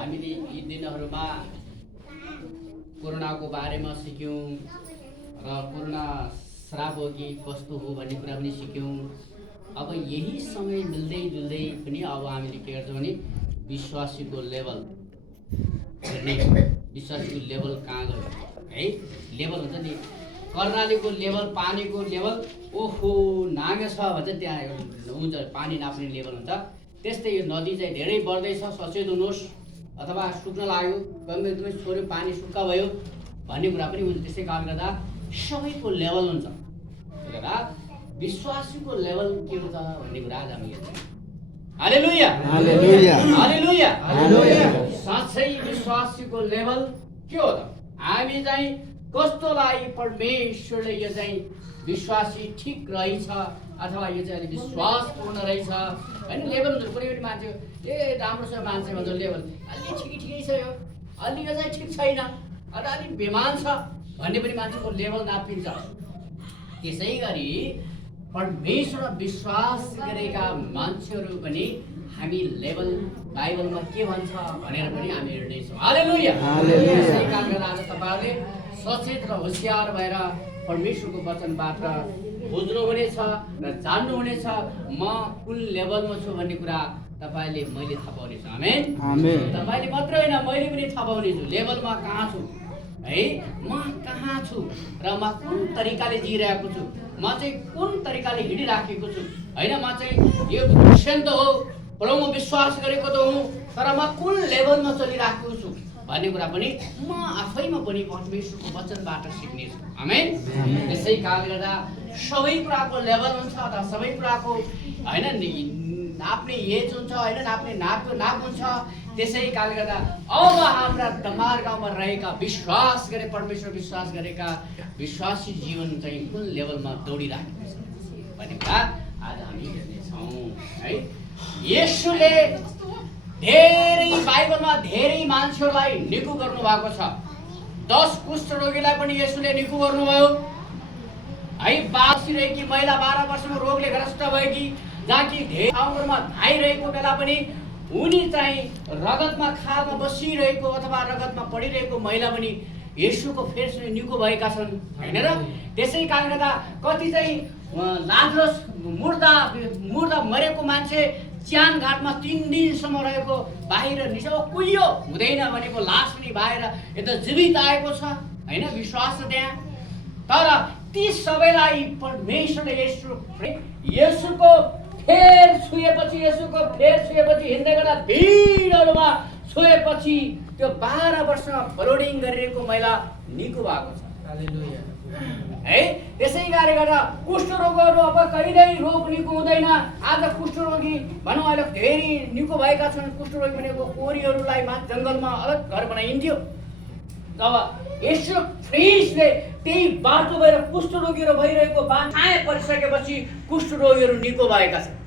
हामीले यी दिनहरूमा कोरोनाको बारेमा सिक्यौँ र कोरोना श्राप हो कि कस्तो हो भन्ने कुरा पनि सिक्यौँ। अब यही समय मिल्दै जुल्दै पनि अब हामीले के गर्छौँ भने विश्वासीको लेभल हेर्ने, विश्वासीको लेभल कहाँ गयो है। लेभल हुन्छ नि, कर्णालीको लेभल, पानीको लेभल, ओहो नाङ्गे छ भन्छ त्यहाँ हुन्छ, पानी नाप्ने लेभल हुन्छ। त्यस्तै यो नदी चाहिँ धेरै बढ्दैछ, सचेत हुनुहोस्। अथवा सुक्न लाग्यो, गङ्गा एकदमै छोड्यो, पानी सुक्खा भयो भन्ने कुरा पनि हुन्छ। त्यसै कारणले गर्दा सबैको लेभल हुन्छ। त्यसले गर्दा विश्वासीको लेभल के हुन्छ भन्ने कुरा आज हामी हेर्छौँ। हालेलुया हालेलुया हालेलुया हालेलुया। साँच्चै विश्वासीको लेभल के हो त? हामी चाहिँ कस्तोलाई परमेश्वरले यो चाहिँ विश्वासी ठिक रहेछ अथवा यो चाहिँ अलिक विश्वासपूर्ण रहेछ होइन। लेभल हुन्छ, कुनै पनि मान्छे ए राम्रो छ मान्छे भन्छ लेभल, अलि ठिकै छ, यो अलि यो चाहिँ ठिक छैन, अन्त अलिक बेमान छ भन्ने पनि मान्छेको लेभल नापिन्छ। त्यसै गरी परमेश्वरमा विश्वास गरेका मान्छेहरू पनि हामी लेभल बाइबलमा के भन्छ भनेर पनि हामी हेर्नेछौँ। हालेलुया हालेलुया। त्यसै कारणले आज तपाईँहरूले सचेत र होसियार भएर परमेश्वरको वचनबाट बुझ्नुहुनेछ र जान्नुहुनेछ म कुन लेभलमा छु भन्ने कुरा तपाईँले मैले थाहा पाउनेछु। आमेन आमेन। तपाईँले मात्रै होइन, मैले पनि थाहा पाउनेछु लेभलमा कहाँ छु है, म कहाँ छु र म कुन तरिकाले जिइरहेको छु, म चाहिँ कुन तरिकाले हिँडिराखेको छु होइन। म चाहिँ यो क्रिस्चियन त हो, प्रभुमा विश्वास गरेको त हुँ, तर म कुन लेभलमा चलिरहेको छु भन्ने कुरा पनि म आफैमा पनि परमेश्वरको वचनबाट सिक्नेछु। आमेन। त्यसै कारणले गर्दा सबै कुराको लेभल हुन्छ र सबै कुराको होइन नाप्ने एज हुन्छ होइन, नाप्ने नाप हुन्छ। त्यसै कारणले गर्दा अब हाम्रा दमार गाउँमा रहेका विश्वास गरे परमेश्वर विश्वास गरेका विश्वासी जीवन चाहिँ कुन लेभलमा दौडिराखेको छ भन्ने कुरा आज हामी हेर्नेछौँ है। येशूले धेरै बाइबलमा धेरै मान्छेहरूलाई निको गर्नुभएको छ। 10 कुष्ठरोगीलाई पनि येशूले निको गर्नुभयो है। बासी रहेकी महिला 12 वर्षको रोगले ग्रस्त भएकी, जहाँ कि धेरै ठाउँहरूमा धाइरहेको बेला पनि उनी चाहिँ रगतमा खालमा बसिरहेको अथवा रगतमा पडिरहेको महिला पनि येशूको फेसले निको भएका छन् होइन र। त्यसै कारणले गर्दा कति चाहिँ लाजरस मुर्दा मरेको मान्छे च्यान घाटमा 3 दिनसम्म रहेको बाहिर निस्क्यो, कुहियो हुँदैन भनेको लास पनि बाहिर यता जीवित आएको छ होइन। विश्वास छ त्यहाँ। तर ती सबैलाई परमेश्वरले येशूको फेर छुएपछि हिँड्दै गर्दा भिडहरूमा छुएपछि त्यो 12 वर्षमा ब्लिडिङ गरिरहेको महिला निको भएको छ। हालेलुया है। त्यसै कारणले गर्दा कुष्ठरोगहरू अब कहिल्यै रोग निको हुँदैन। आज कुष्ठरोगी भनौँ अहिले धेरै निको भएका छन्। कुष्ठरोगी भनेको कोरीहरूलाई जङ्गलमा अलग घर बनाइन्थ्यो। अब यसो फ्रिजले त्यही बाटो भएर कुष्ठरोगीहरू भइरहेको छाया परिसकेपछि कुष्ठरोगीहरू निको भएका छन्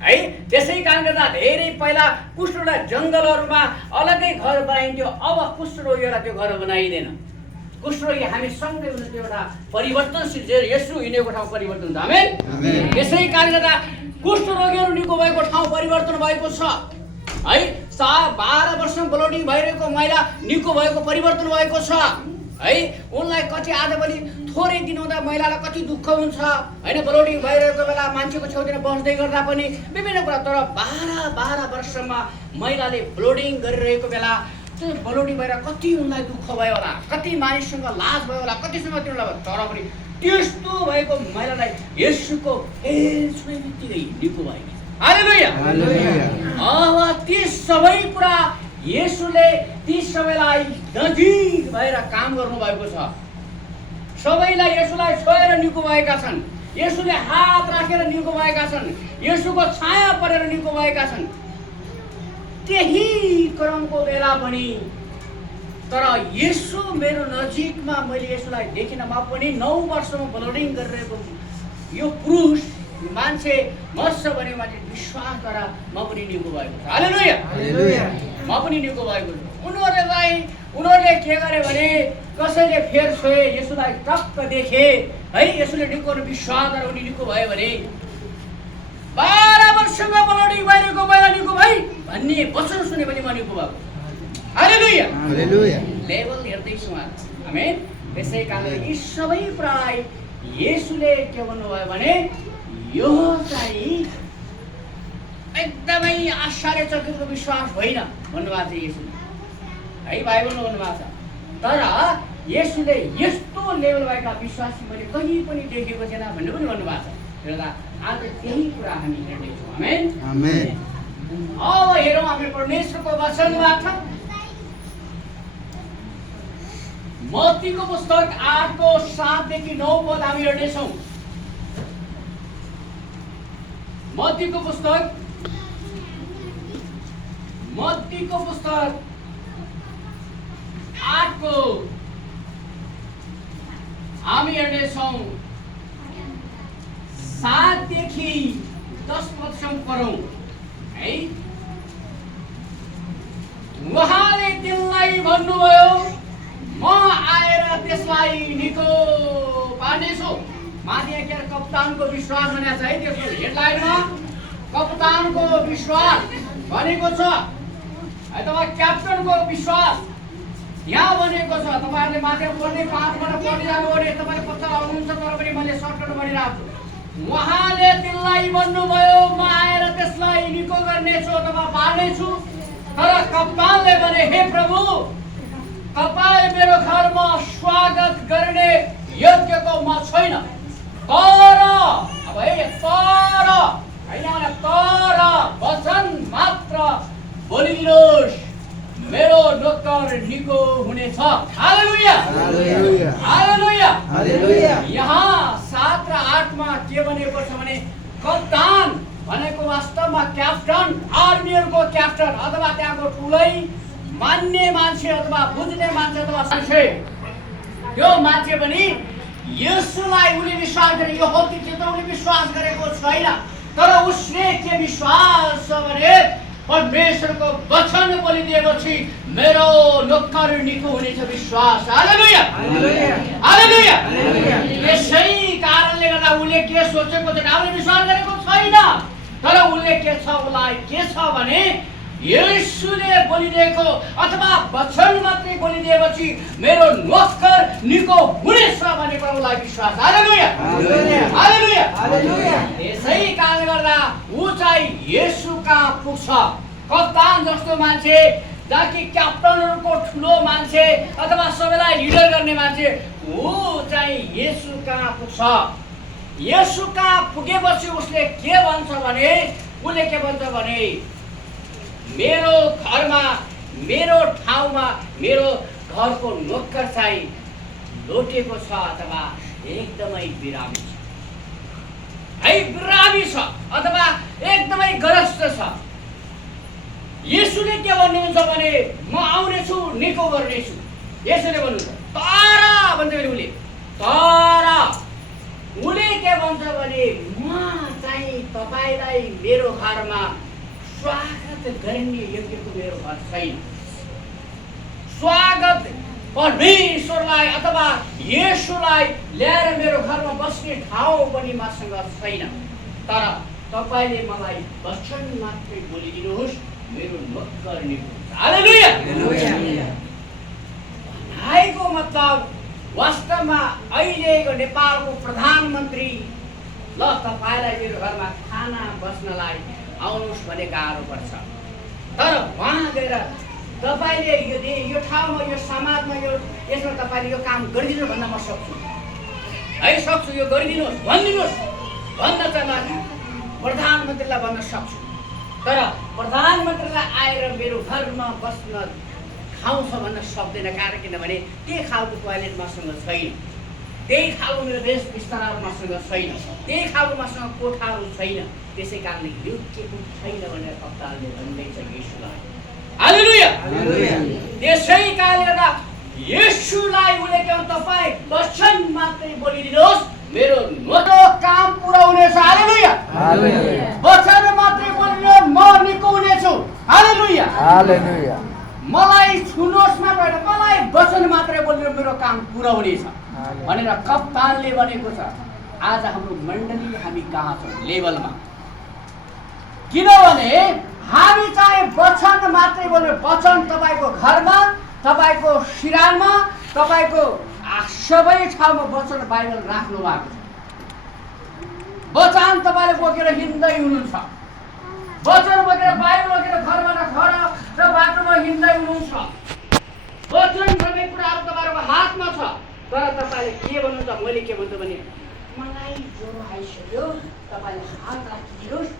है। त्यसै कारणले गर्दा धेरै पहिला कुष्ठरोगीलाई जङ्गलहरूमा अलग्गै घर बनाइन्थ्यो, अब कुष्ठरोगीहरूलाई त्यो घर बनाइँदैन। कुष्ठरोगी हामी सँगै हुनु त्यो एउटा परिवर्तनशील येशू हिँडेको ठाउँ परिवर्तन हुन्छ। आमेन। त्यसै कारणले गर्दा कुष्ठरोगीहरू निको भएको ठाउँ परिवर्तन भएको छ है। 12 वर्षमा ब्लिडिङ भइरहेको महिला निको भएको परिवर्तन भएको छ है। उनलाई कति आजभोलि थोरै दिन हुँदा महिलालाई कति दुःख हुन्छ होइन। ब्लिडिङ भइरहेको बेला मान्छेको छेउतिर बस्दै गर्दा पनि विभिन्न कुरा, तर 12 वर्षमा महिलाले ब्लिडिङ गरिरहेको बेला त्यो ब्लिडिङ भएर कति उनलाई दुःख भयो होला, कति मानिससँग लाज भयो होला, कतिसँग त्यो होला, तर पनि त्यस्तो भएको महिलालाई येशूको फेर छुने बित्तिकै निको भएको छ। हालेलुया हालेलुया। अब ती सबै कुरा येशूले ती सबैलाई नजिक भएर काम गर्नुभएको छ। सबैलाई येशूलाई छोएर निको भएका छन्। येशूले हात राखेर निको भएका छन्। येशूको छाया परेर निको भएका छन्। त्यही क्रमको बेला पनि तर येशू मेरो नजिकमा मैले येशूलाई देखिन। म पनि 9 वर्षमा ब्लिडिङ गरिरहेको यो पुरुष मान्छे मर्छ भने मान्छे विश्वासद्वारा म पनि निको भएको छु। हालेलुया हालेलुया। म पनि निको भएको छु। उनीहरूले के गरे भने कसैले फेर छोए, येशूलाई टक्क देखे है। येशूले निको विश्वासद्वारा उनी निको भयो भने 12 वर्षमा ब्लिडिङ भइरहेको महिला निको भई भन्ने वचन सुने पनि मन उपभोग। हालेलुया हालेलुया लेभल हेर्दैछौँ आमेन। त्यसै कारण यी सबै कुरालाई येशूले के भन्नुभयो भने यो चाहिँ एकदमै आश्चर्यचकित विश्वास होइन भन्नुभएको छ येशूले है, बाइबलमा भन्नुभएको छ। तर येशूले यस्तो लेभल भएका विश्वासी मैले कहीँ पनि देखेको छैन भन्ने पनि भन्नुभएको छ। हेर्दा आज त्यही कुरा हामी हेर्दैछौँ। आमेन आमेन। अब हेरौँ हामी परमेश्वरको वचनबाट मत्तीको पुस्तक 8को 7 देखि 9 पद हामी हेर्नेछौँ। मत्तीको पुस्तक 8को हामी हेर्नेछौँ 7 देखि 10 पदसम्म पढौँ है। उहाँले तिनलाई भन्नुभयो म आएर त्यसलाई निको पार्नेछु। माथि यहाँ कप्तानको विश्वास भनेको छ है, त्यसको हेडलाइनमा कप्तानको विश्वास भनेको छ अथवा क्याप्टनको विश्वास यहाँ भनेको छ। तपाईँहरूले माथि पढ्ने 5बाट पढ्दै जानुभयो, तपाईँले पत्ता आउनुहुन्छ, तर पनि मैले सर्टकट भनिरहेको छु। उहाँले तिनलाई भन्नुभयो म आएर त्यसलाई निको गर्नेछु अथवा पार्नेछु। तर कप्तानले भने हे प्रभु, तपाईँ मेरो घरमा स्वागत गर्ने योग्यको म छैन, तर अब है तर होइन तर वचन मात्र बोलिदिनुहोस्, मेरो नोकर निको हुनेछ। हालेलुया हालेलुया हालेलुया हालेलुया। यहाँ 7 र 8 मा के भनेको छ भने कप्तान भनेको वास्तवमा क्याप्टन, आर्मीहरूको क्याप्टन अथवा त्यहाँको ठुलै मान्ने मान्छे अथवा बुझ्ने मान्छे अथवा मान्छे। त्यो मान्छे पनि येशूलाई उले विश्वास गरे, यो हो कि त्यो उले विश्वास गरेको छैन। तर उसले के विश्वास छ भने परमेश्वरको वचन बोलिदिएपछि मेरो नोकर निको हुनेछ विश्वास। हालेलुया हालेलुया। यसै कारणले गर्दा उसले के सोचेको छैन, उसले विश्वास गरेको छैन। तर उसले के छ, उसलाई के छ भने येशूले बोलिदिएको अथवा वचन मात्रै बोलिदिएपछि मेरो नोकर निको हुनेछ भन्ने कुरा उसलाई विश्वास। हालेलुया हालेलुया हालेलुया। यसै कारणले गर्दा ऊ चाहिँ येशू कहाँ पुग्छ। कप्तान जस्तो मान्छे, जहाँ क्याप्टनहरूको ठुलो मान्छे अथवा सबैलाई लिडर गर्ने मान्छे, ऊ चाहिँ येशू कहाँ पुग्छ। येशू कहाँ पुगेपछि उसले के भन्छ भने उसले के भन्छ भने मेरो घरमा, मेरो ठाउँमा मेरो घरको नोकर चाहिँ लोटेको छ अथवा एकदमै बिरामी छ है, बिरामी छ अथवा एकदमै ग्रस्त छ। येशूले के भन्नुहुन्छ भने म आउनेछु, निको गर्नेछु। येशूले भन्नुहुन्छ तर भन्छ उसले, तर उसले के भन्छ भने म चाहिँ तपाईलाई मेरो घरमा स्वागत गर्ने योग्यको मेरो घर छैन। स्वागत परमेश्वरलाई अथवा येशूलाई ल्याएर मेरो घरमा बस्ने ठाउँ पनि मसँग छैन। तर तपाईले मलाई वचन मात्रै बोलिदिनुहोस्, मेरो नोकर निको हुन्छ। हालेलुया हालेलुया। भनेको मतलब वास्तवमा अहिलेको नेपालको प्रधानमन्त्री ल तपाईलाई मेरो घरमा खाना बस्नलाई आउनुहोस् भने गाह्रो पर्छ। तर वहाँ गएर तपाईले यो ठाउँमा, यो समाजमा, यो यसमा तपाईले यो काम गरिदिनु भन्दा म सक्छु है, सक्छु, यो गरिदिनुहोस् भनिदिनुहोस् भन्न चाहिँ प्रधानमन्त्रीलाई भन्न सक्छु। तर प्रधानमन्त्रीलाई आएर मेरो घरमा बस्न ठाउँ छ भन्न सक्दैन। कारण किनभने त्यही खालको टोयलेट मसँग छैन, त्यही खालको मेरो देश विस्तारहरू मसँग छैन, त्यही खालको मसँग कोठाहरू छैन। त्यसै कारणले योग्यको छैन भनेर कप्तानले भन्दैछ येशूलाई। हालेलुया हालेलुया। त्यसै कारणले गर्दा येशूलाई उसले के तपाईँ वचन मात्रै बोलिदिनुहोस्, मेरो नोकर काम पुरा हुनेछ। हालेलुया हालेलुया। वचन मात्रै बोलिदिनुहोस्, म निको हुनेछु। हालेलुया हालेलुया। मलाई छुनुहोस् मात्र होइन, मलाई वचन मात्रै बोलिदिनुहोस्, मेरो काम पुरा हुनेछ भनेर कप्तानले भनेको छ। आज हाम्रो मण्डली हामी कहाँ छौँ लेभलमा, किनभने हामी चाहिँ वचन मात्रै बोल्नु, वचन तपाईँको घरमा, तपाईँको सिरानमा, तपाईँको सबै ठाउँमा वचन बाइबल राख्नु भएको छ। वचन तपाईँले बोकेर हिँड्दै हुनुहुन्छ, वचन बोकेर बाइबल बोकेर घरबाट घर र बाटोमा हिँड्दै हुनुहुन्छ। वचन सबै कुराहरू तपाईँहरूको हातमा छ। तर तपाईँले के भन्नुहुन्छ? मैले के भन्छु भने मलाई ज्वरो आइसक्यो, तपाईँले हात राखिदिनुहोस्,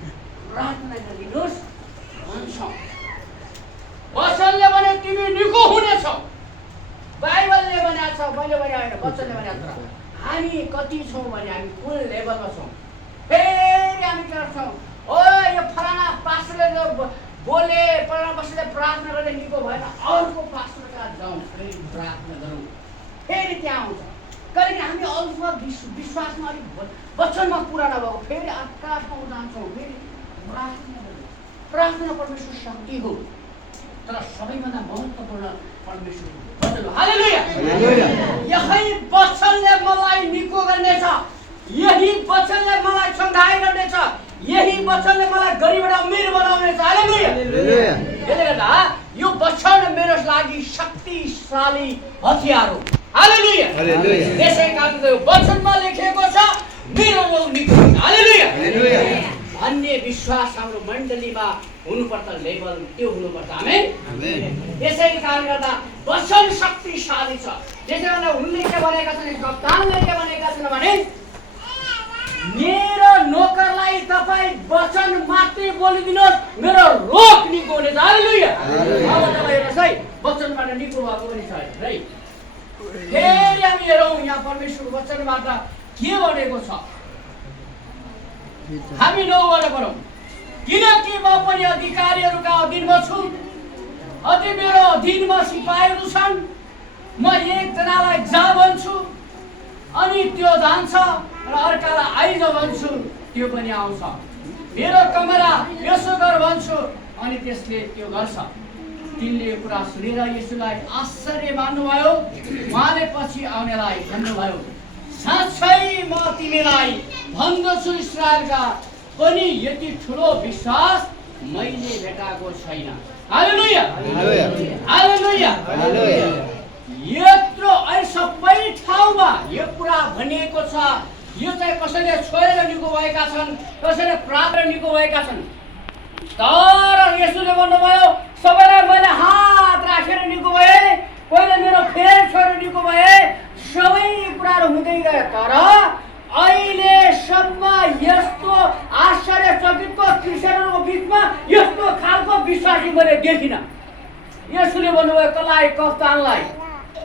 प्रार्थना गरिदिनुहोस् भन्छ। वचनले भने तिमी निको हुनेछौ, बाइबलले भनेको छ, मैले भने होइन, वचनले भनेको छ। हामी कति छौँ भने हामी कुन लेभलमा छौँ? फेरि हामी के गर्छौँ? ओ यो फलाना पास्टरले बोले, फलाना पास्टरले प्रार्थना गर्दै निको भएन, अर्को पास्टर कहाँ जाउँ, फेरि प्रार्थना गरौँ, फेरि त्यहाँ आउँछ। कहिले हामी अरूमा विश्वासमा अलिक वचनमा पुरा नभएको फेरि अर्का ठाउँ जान्छौँ, फेरि प्रार्थना गरौँ। प्रार्थना परमेश्वर शक्ति हो, तर सबैभन्दा महत्त्वपूर्ण परमेश्वर वचन हो। हालेलुया। यही वचनले मलाई निको गर्नेछ, यही वचनले मलाई सङ्घाइ गर्नेछ, यही वचनले मलाई गरिबबाट अमीर बनाउनेछ। हालेलुया। त्यसले गर्दा यो वचन मेरो लागि शक्तिशाली हतियार हो। हालेलुया। त्यसै कारण यो वचनमा लेखिएको छ मेरो रोग निको हुन्छ। हालेलुया। अन्य विश्वास हाम्रो मण्डलीमा हुनुपर्छ, लेभल त्यो हुनुपर्छ। आमेन। त्यसै कारण गर्दा वचन शक्तिशाली छ। त्यसै कारण उनले के भनेका छन्, कप्तानले के भनेका छन् भने मेरो नोकरलाई तपाईँ वचन मात्रै बोलिदिनुहोस्, मेरो रोग निको हुनेछ। हालेलुया। अब तपाईँ हेर्नुहोस् है, वचनबाट निको भएको पनि छ है। फेरि हामी हेरौँ यहाँ परमेश्वरको वचनबाट के भनेको छ। हामी 9 पढौँ। किनकि म पनि अधिकारीहरूका अधीनमा छु, अझै मेरो अधीनमा सिपाहीहरू छन्। म एकजनालाई जा भन्छु अनि त्यो जान्छ, र अर्कालाई आइज भन्छु त्यो पनि आउँछ। मेरो कमरा यसो गर भन्छु अनि त्यसले त्यो गर्छ। तिनले यो कुरा सुनेर यसुलाई आश्चर्य मान्नुभयो। उहाँले पछि आउनेलाई भन्नुभयो, साँच्चै म तिमीलाई भन्दछु, इस्राएलका पनि यति ठुलो विश्वास मैले भेटाएको छैन। हालेलुया। हालेलुया। यत्रो सबै ठाउँमा यो कुरा भनिएको छ। यो चाहिँ कसैले छोडेर निको भएका छन्, कसैले प्राप्त निको भएका छन्। तर यसुले भन्नुभयो, सबैलाई मैले हात राखेर निको भए, कोहीले मेरो फेर छोडेर निको भए, सबै कुराहरू हुँदै गए। तर अहिलेसम्म यस्तो आश्चर्यचकितको क्रिस्चियनहरूको बिचमा यस्तो खालको विश्वासी मैले देखिनँ। यसुले भन्नुभयो कसलाई? कप्तानलाई।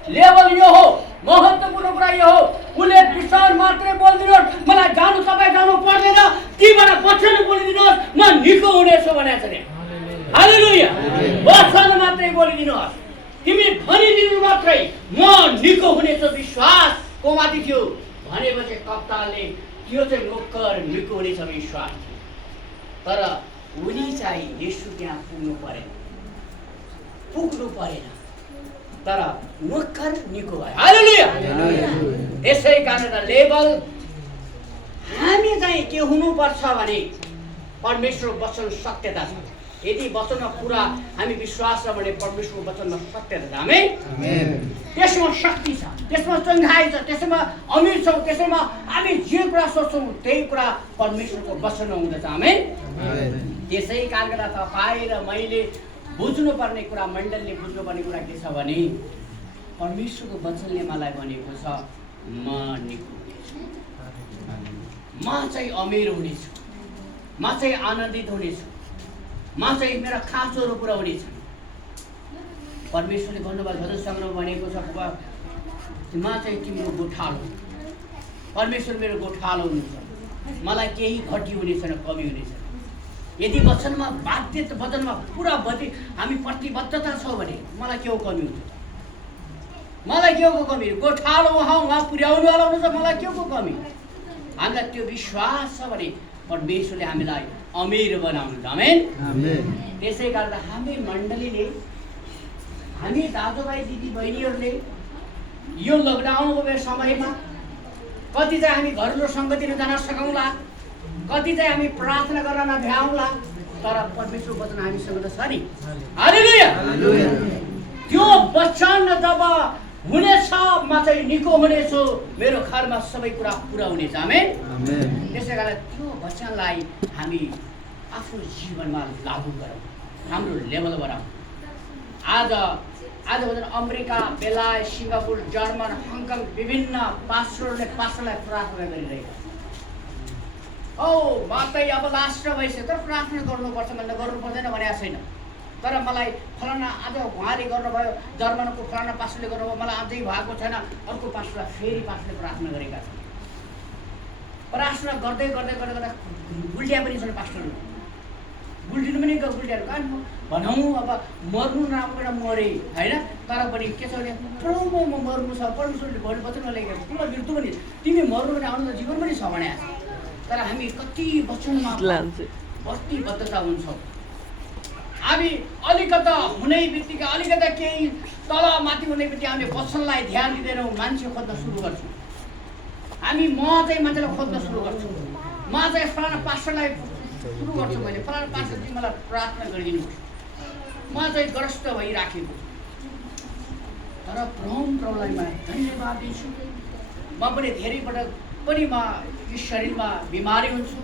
लेभल यो हो, महत्त्वपूर्ण कुरा यो हो। उसले विश्वास मात्रै बोलिदिनुहोस्, मलाई जानु, तपाईँ जानु पर्दैन, तीबाट वचन बोलिदिनुहोस्, म निको हुनेछु भनेको छ नि। हालेलुया। वचन मात्रै बोलिदिनुहोस्, तिमी भनिदिनु मात्रै, म निको हुनेछु। विश्वास कोमाथि थियो भनेपछि कप्तानले त्यो चाहिँ नोकर निको हुनेछ विश्वास। तर उनी चाहिँ यसु त्यहाँ पुग्नु परेन, तर नोकर निको भयो। हालेलुया। यसै कारण लेभल हामी चाहिँ के हुनुपर्छ भने परमेश्वरको वचन सत्यता छ। यदि वचनमा पुरा हामी विश्वास छ भने परमेश्वरको वचनमा सत्यता छ। आमेन। त्यसमा शक्ति छ, त्यसमा चङ्गाइ छ, त्यसमा अमीर छौँ, त्यसमा हामी जे कुरा सोच्छौँ त्यही कुरा परमेश्वरको वचनमा हुँदछ। आमेन। त्यसै कारणले तपाईँ र मैले बुझ्नुपर्ने कुरा, मण्डलले बुझ्नुपर्ने कुरा के छ भने परमेश्वरको वचनले मलाई भनेको छ म निको हुनेछु, म चाहिँ अमीर हुनेछु, म चाहिँ आनन्दित हुनेछु, म चाहिँ मेरा खाँचोहरू पुरा हुनेछ। परमेश्वरले भन्नुभयो भजनसँग भनेको छ म चाहिँ तिम्रो गोठालो, परमेश्वर मेरो गोठालो हुनुहुन्छ, मलाई केही घटी हुने छैन, कमी हुने छैन। यदि वचनमा वचनमा पुरा हामी प्रतिबद्धता छौँ भने मलाई के हो कमी हुन्छ? मलाई के को कमी? गोठालो उहाँ पुर्याउनुवाला हुनुहुन्छ, मलाई के को कमी? हामीलाई त्यो विश्वास छ भने परमेश्वरले हामीलाई अमीर बनाउनुहुन्छ। आमेन। त्यसै कारण हामी मण्डलीले, हामी दाजुभाइ दिदी बहिनीहरूले यो लकडाउनको समयमा कति चाहिँ हामी घरेलु सङ्गतिहरू जान सकाउँला, कति चाहिँ हामी प्रार्थना गर्न नभ्याउँला, तर परमेश्वर वचन हामीसँग त छ नि। हालेलुया। त्यो वचन जब हुनेछ म चाहिँ निको हुनेछु, मेरो घरमा सबै कुरा पुरा हुनेछ। आमेन। त्यसै कारण त्यो वचनलाई हामी आफ्नो जीवनमा लागू गरौँ, हाम्रो लेभल बढाउँ। आज भन्छ अमेरिका, बेलायत, सिङ्गापुर, जर्मन, हङकङ विभिन्न पास्टरलाई प्रार्थना गरिरहेका छन्। म चाहिँ अब लास्ट भइसक्यो तर प्रार्थना गर्नुपर्छ भनेर गर्नु पर्दैन भनेको छैन। तर मलाई फलाना आज उहाँले गर्नुभयो, जर्मनको फलाना पास्टरले गर्नुभयो, मलाई अझै भएको छैन, अर्को पास्टरलाई फेरि पास्टरले प्रार्थना गरेका छन्। प्रार्थना गर्दै गर्दै गर्दै गर्दा गुल्ट्या पनि छन् पास्टरहरू, गुल्टिनु पनि गुल्ट्याहरू कहाँ भनौँ। अब मर्नु नराम्रो मरे होइन, तर पनि के छ भने प्रभु म मर्नु छ, परमेश्वरले भोलि वचनमा लेखेको छ तिमीलाई मृत्यु पनि, तिमी मर्नु भने आउनु त जीवन पनि छ भने। तर हामी कति वचनमा प्रतिबद्धता हुन्छौँ। हामी अलिकता हुने बित्तिकै अलिकता केही तल माथि हुने बित्तिकै हामीले वचनलाई ध्यान दिँदैनौँ, मान्छे खोज्न सुरु गर्छौँ। हामी म चाहिँ मान्छेलाई खोज्न सुरु गर्छु, म चाहिँ फलाना पास्टरलाई सुरु गर्छु, मैले फलाना पास्टरजी मलाई प्रार्थना गरिदिनुहोस्, म चाहिँ ग्रस्त भइराखेको। तर प्रभुलाई म धन्यवाद दिन्छु। म पनि धेरै पटक पनि म यो शरीरमा बिमारी हुन्छु।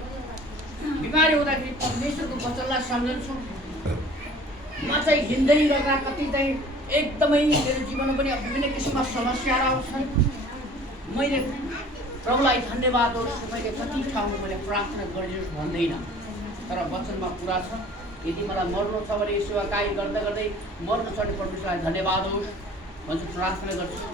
बिमारी हुँदाखेरि परमेश्वरको वचनलाई सम्झन्छु। म चाहिँ हिँड्दै गर्दा कति चाहिँ एकदमै मेरो जीवनमा पनि विभिन्न किसिमका समस्याहरू आउँछन्। मैले प्रभुलाई धन्यवाद होस्, मैले कति ठाउँमा मैले प्रार्थना गरिदिनुहोस् भन्दैन, तर वचनमा पुरा छ। यदि मलाई मर्नु छ भने सेवाकाई गर्दा गर्दै मर्नु छ भने परमेश्वरलाई धन्यवाद होस् भन्छु, प्रार्थना गर्छु।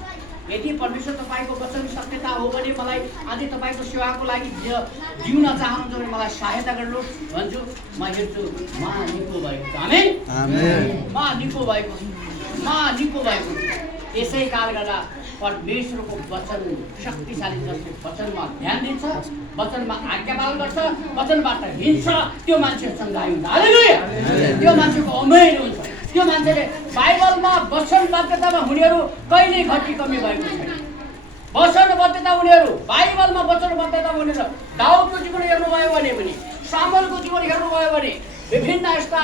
यदि परमेश्वर तपाईँको वचन सत्यता हो भने मलाई आज तपाईँको सेवाको लागि जिउन चाहनुहुन्छ भने मलाई सहायता गर्नुहोस् भन्छु। म हेर्छु म निको भएको छु। आमेन। म निको भएको छु, म निको भएको छु। यसै कारणले गर्दा परमेश्वरको वचन शक्तिशाली जसले वचनमा ध्यान दिन्छ, वचनमा आज्ञा पालन गर्छ, वचनबाट हिँड्छ, त्यो मान्छे चङ्गाइ हुन्छ। हालेलुया। त्यो मान्छेको अमेर हुन्छ। त्यो मान्छेले बाइबलमा वचनबद्धतामा हुनेहरू कहिल्यै घटी कमी भएको छैन। वचनबद्धता हुनेहरू, बाइबलमा वचनबद्धता हुनेर दाउदको जीवन हेर्नुभयो भने पनि, सामुएलको जीवन हेर्नुभयो भने, विभिन्न यस्ता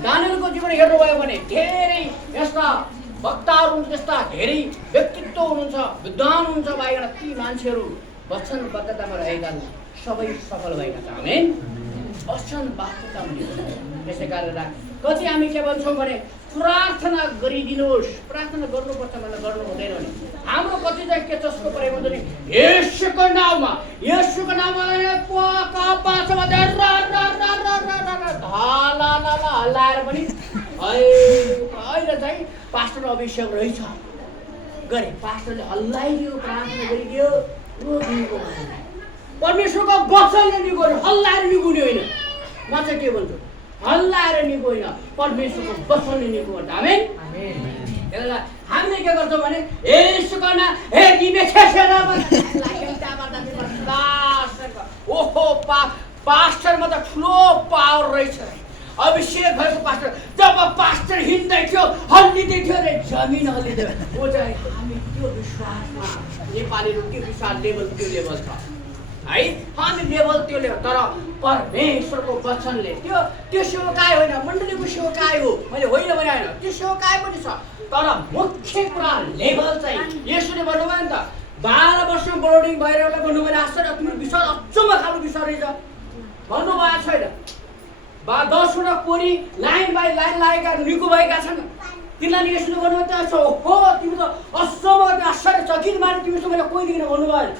दानिएलको जीवन हेर्नुभयो भने धेरै यस्ता वक्ताहरू हुनुहुन्छ, यस्ता धेरै व्यक्तित्व हुनुहुन्छ, विद्वान हुनुहुन्छ भएका ती मान्छेहरू वचनबद्धतामा रहेका सबै सफल भएका छन्। आमेन। वचनबद्धता हुने। त्यसै कारणले कति हामी के भन्छौँ भने प्रार्थना गरिदिनुहोस्, प्रार्थना गर्नुपर्छ भनेर गर्नु हुँदैन भने हाम्रो कति चाहिँ के चस्को परेको हुन्छ नि, येशूको नाममा हल्लाएर पनि अहिले चाहिँ पास्टर अभिषेक रहेछ गरे, पास्टरले हल्लाइदियो, प्रार्थना गरिदियो, परमेश्वरको वचनले निको होइन, हल्लाएर निगुने होइन। म चाहिँ के भन्छु, हल्लाएर निको होइन, परमेश्वरको वचनले निको गर्छ। आमेन। त्यसलाई हामीले के गर्छौँ भने यसुको नाम हे ओहो पास्टरमा त ठुलो पावर रहेछ, अभिषेक भएको पास्टर। जब पास्टर हिँड्दै थियो, हल्लिँदै थियो अरे जमिन हल्लिँदै थियो। चाहिँ हामी त्यो विश्वासमा नेपालीहरू त्यो विश्वास लेभल छ है, हामी लेभल त्यो लेभल। तर परमेश्वरको वचनले त्यो सेवकाई होइन, मण्डलीको सेवकाई हो, मैले होइन भने होइन, त्यो सेवकाई पनि छ। तर मुख्य कुरा लेभल चाहिँ यसोले भन्नुभयो नि त, 12 वर्षमा बोर्डिङ भएर एउटा भन्नुभयो आश्चर्य, तिम्रो विश्वास अचम्म खालको विश्वास रहेछ भन्नुभएको छैन। 10वटा कोरी लाइन बाई लाइन लागेका निको भएका छन्, तिमीलाई यसो गर्नु त हो, तिमी त अचम्म आश्चर्य चकित मारे, तिमीसँग मैले कोही देखिन भन्नुभयो।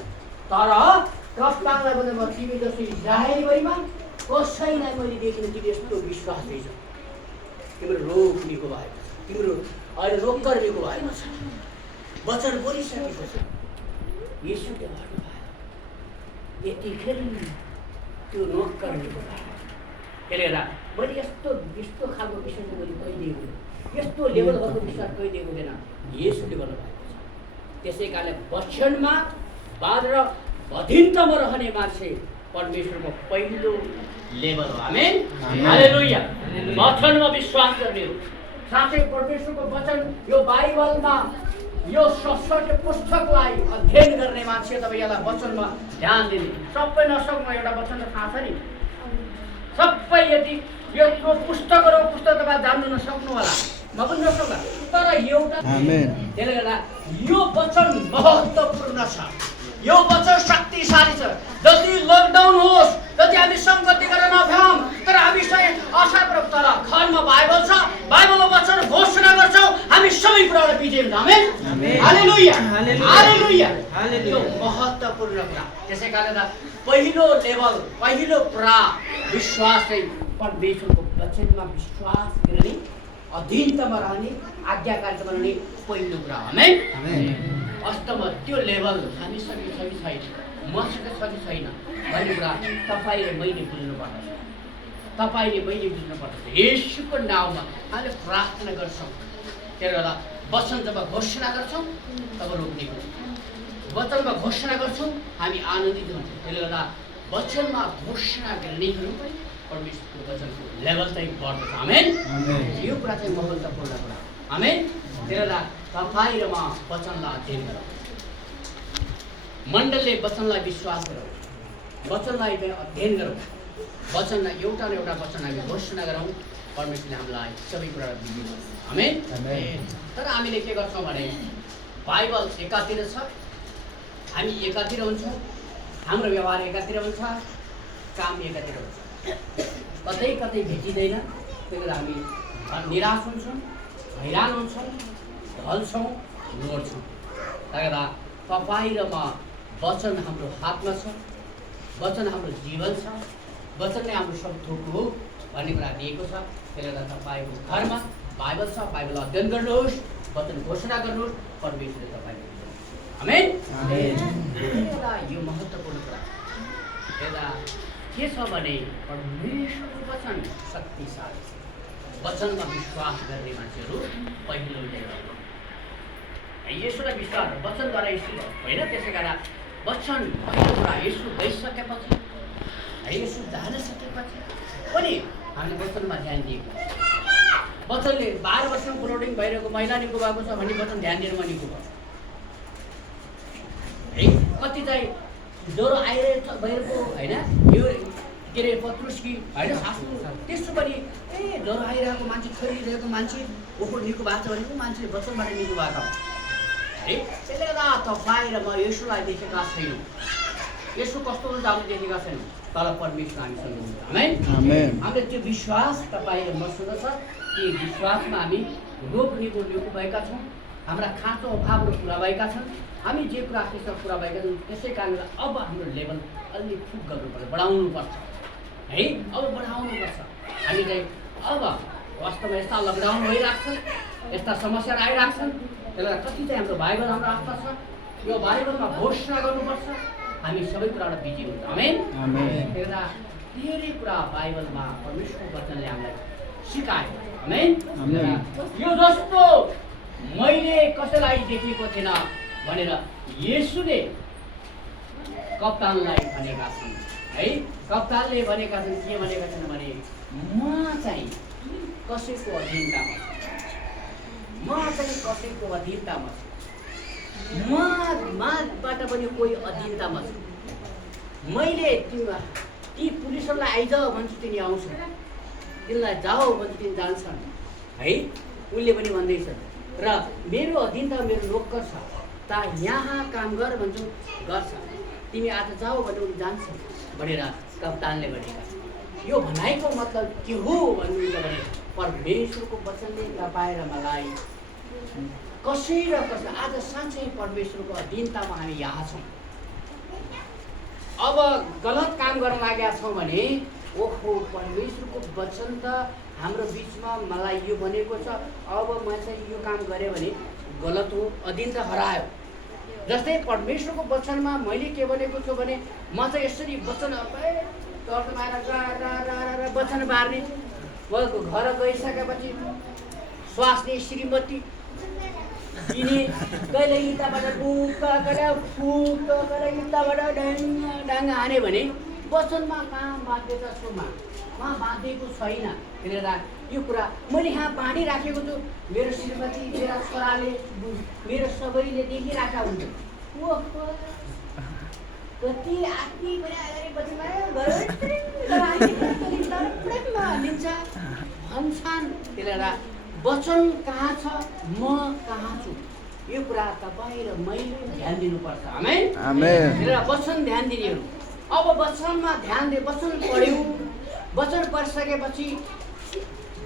तर कप्तानलाई भने म तिमी जस्तो इजरायलीभरिमा कसैलाई मैले देखिनँ तिमी यस्तो विश्वास रहेछ, तिम्रो रोग निको भएको छ, तिम्रो अहिले रोगकर निको भएको छ, वचन बोलिसकेको छ। येशूले भन्नुभयो यतिखेर त्यो नोकर निको भयो। त्यसले गर्दा मैले यस्तो खालको विश्वास मैले कहिदिएको, यस्तो लेभल भएको विश्वास कहिदिएको हुँदैन, येशूले गर्नुभएको छ। त्यसै कारणले वचनमा बाँधेर अधीनतामा रहने मान्छे परमेश्वरको पहिलो लेभल हो। आमेन। हालेलुया। वचनमा विश्वास गर्ने हो, साथै परमेश्वरको वचन यो बाइबलमा यो शास्त्रको पुस्तकलाई अध्ययन गर्ने मान्छे तपाईँ यसलाई वचनमा ध्यान दिने। सबै नसक्नु एउटा वचन त थाहा छ नि, सबै यदि यत्रो पुस्तकहरू पुस्तक तपाईँ जान्नु नसक्नु होला, म पनि नसक्ला, तर एउटा त्यसले गर्दा यो वचन महत्त्वपूर्ण छ, यो वचन शक्तिशाली छ। जति लकडाउन होस्, जति हामी सङ्गति गरेर नभ्याउँ, तर हामी चाहिँ असार तर घरमा बाइबल छ, बाइबलको वचन घोषणा गर्छौँ, हामी सबै कुराबाट विजय हुन्छ। आमेन, हालेलुया, हालेलुया। यो महत्त्वपूर्ण कुरा। त्यसै कारणले पहिलो लेभल, पहिलो कुरा विश्वास चाहिँ परमेश्वरको वचनमा विश्वास गर्ने, अधीनतामा रहने, आज्ञाकारितामा रहने पहिलो कुरा। आमेन। वास्तवमा त्यो लेभल हामीसँग छ कि छैन, मसँग छ कि छैन भन्ने कुरा तपाईँले मैले बुझ्नुपर्दछ, तपाईँले मैले बुझ्नुपर्दछ। येशूको नाउँमा हामीले प्रार्थना गर्छौँ, त्यसले गर्दा वचन जब घोषणा गर्छौँ तब रोक्ने हुन्छ, वचनमा घोषणा गर्छौँ हामी आनन्दित हुन्छौँ। त्यसले गर्दा वचनमा घोषणा गर्नेहरू परमेश्वरको वचनको लेभल चाहिँ बढ्दछ। आमेन। यो कुरा चाहिँ महत्त्वपूर्ण कुरा। आमेन। त्यसले गर्दा तपाईँ र म वचनलाई अध्ययन गरौँ, मण्डलले वचनलाई विश्वास गरौँ, वचनलाई अध्ययन गरौँ, वचनलाई एउटा न एउटा वचन हामी घोषणा गरौँ, परमेश्वरले हामीलाई सबै कुरा दिन्छ। आमेन। तर हामीले के गर्छौँ भने बाइबल एकातिर छ, हामी एकातिर हुन्छौँ, हाम्रो व्यवहार एकातिर हुन्छ, काम एकातिर हुन्छ, कतै कतै भेटिँदैन। त्यही भएर हामी निराश हुन्छौँ, हैरान हुन्छौँ, ढल्छौँ, लड्छौँ। त्यही भएर तपाईँ र म वचन हाम्रो हातमा छ, वचन हाम्रो जीवन छ, वचनले हाम्रो सब थोक हो भन्ने कुरा दिएको छ। त्यसले गर्दा तपाईँको घरमा बाइबल छ, बाइबल अध्ययन गर्नुहोस्, वचन घोषणा गर्नुहोस्, परमेश्वरले तपाईँले। आमेन। एउटा यो महत्त्वपूर्ण कुरा एउटा के छ भने परमेश्वरको वचन शक्तिशाली छ। वचनमा विश्वास गर्ने मान्छेहरू पहिलो लेभल, यसोलाई विश्वास वचनद्वारा यसो होइन। त्यसै कारण वचन पहिलो कुरा यसो गइसकेपछि, यसो जान सकेपछि पनि हामीले वचनमा ध्यान दिएको, वचनले 12 वर्षमा फ्लोटिङ भइरहेको महिला निको भएको छ भन्ने वचन ध्यान दिएर म निको भयो है। कति चाहिँ ज्वरो आइरहेको भइरहेको होइन, यो के अरे पत्रुस कि होइन सासु, त्यसो पनि ज्वरो आइरहेको मान्छे, छोडिरहेको मान्छे ओहो निको भएको छ भनेको मान्छेले वचनबाट निको भएको है। त्यसले गर्दा तपाईँ र म यसोलाई देखेका छैनौँ, यसो कस्तो हुन्छ हामीले देखेका छैनौँ, तर परमेश्वर हामीसँग हुन्छ। आमेन। हामीले त्यो विश्वास तपाईँ र मसँग छ, त्यो विश्वासमा हामी रोग निको भएका छौँ, हाम्रा खाँचो अभावहरू पुरा भएका छन्, हामी जे कुरा त्यसमा पुरा भएका छौँ। त्यसै कारणले अब हाम्रो लेभल अलि फुक गर्नुपर्छ, बढाउनुपर्छ है, अब बढाउनुपर्छ। हामी चाहिँ अब वास्तवमा यस्ता लकडाउन भइरहेको छ, यस्ता समस्याहरू आइरहेको छन्, त्यसले गर्दा कति चाहिँ हाम्रो बाइबल हाम्रो आस्था छ, यो बाइबलमा घोषणा गर्नुपर्छ, हामी सबै कुराबाट बिजी हुन्छ। आमेन। त्यसले गर्दा धेरै कुरा बाइबलमा परमेश्वरको वचनले हामीलाई सिकायो। आमेन। यो जस्तो मैले कसैलाई देखेको थिएन भनेर येशूले कप्तानलाई भनेका छन् है। कप्तानले भनेका छन्, के भनेका छन् भने म चाहिँ कसैको अधीनतामा छु, म चाहिँ कसैको अधीनतामा छु, मबाट पनि कोही अधीनतामा छु। मैले ती पुलिसहरूलाई आइज भन्छु तिनी आउँछन्, तिनलाई जाऊ भन्छु तिनी जान्छन् है। उनले पनि भन्दैछन् र मेरो अधीनता मेरो नोकर छ, ता यहाँ काम गर भन्छु गर्छ, तिमी आज जाऊ भने उनी जान्छ भनेर कप्तानले भनेका। यो भनाइको मतलब के हो भन्नुहुन्छ भने परमेश्वरको वचनले तपाईँ र मलाई कसै र कसै आज साँच्चै परमेश्वरको अधीनतामा हामी यहाँ छौँ। अब गलत काम गर्न लागेका छौँ भने ओहो परमेश्वरको वचन त हाम्रो बिचमा मलाई यो भनेको छ, अब म चाहिँ यो काम गरेँ भने गलत हो, अधीनता हरायो। जस्तै परमेश्वरको वचनमा मैले के भनेको छु भने म चाहिँ यसरी वचन वचन बार्ने, घर गइसकेपछि स्वास्नी श्रीमती दिने, कहिले इँटाबाट फुक इँटाबाट डाङ्गा हाने भने वचनमा कहाँ बाध्यता छु, उहाँ बाँधेको छैन। त्यसले गर्दा यो कुरा मैले यहाँ बाँधिराखेको छु, मेरो श्रीमती मेरा छोराले मेरो सबैले देखिरहेका हुन्छ। कति आत्मी पनि अगाडि पछिमा लिन्छ भन्छन्। त्यसले गर्दा वचन कहाँ छ, म कहाँ छु, यो कुरा तपाईँ र मैले ध्यान दिनुपर्छ। आमेन। त्यसले वचन ध्यान दिने हो। अब वचनमा ध्यान दे, वचन पढ्यौँ, वचन पढिसकेपछि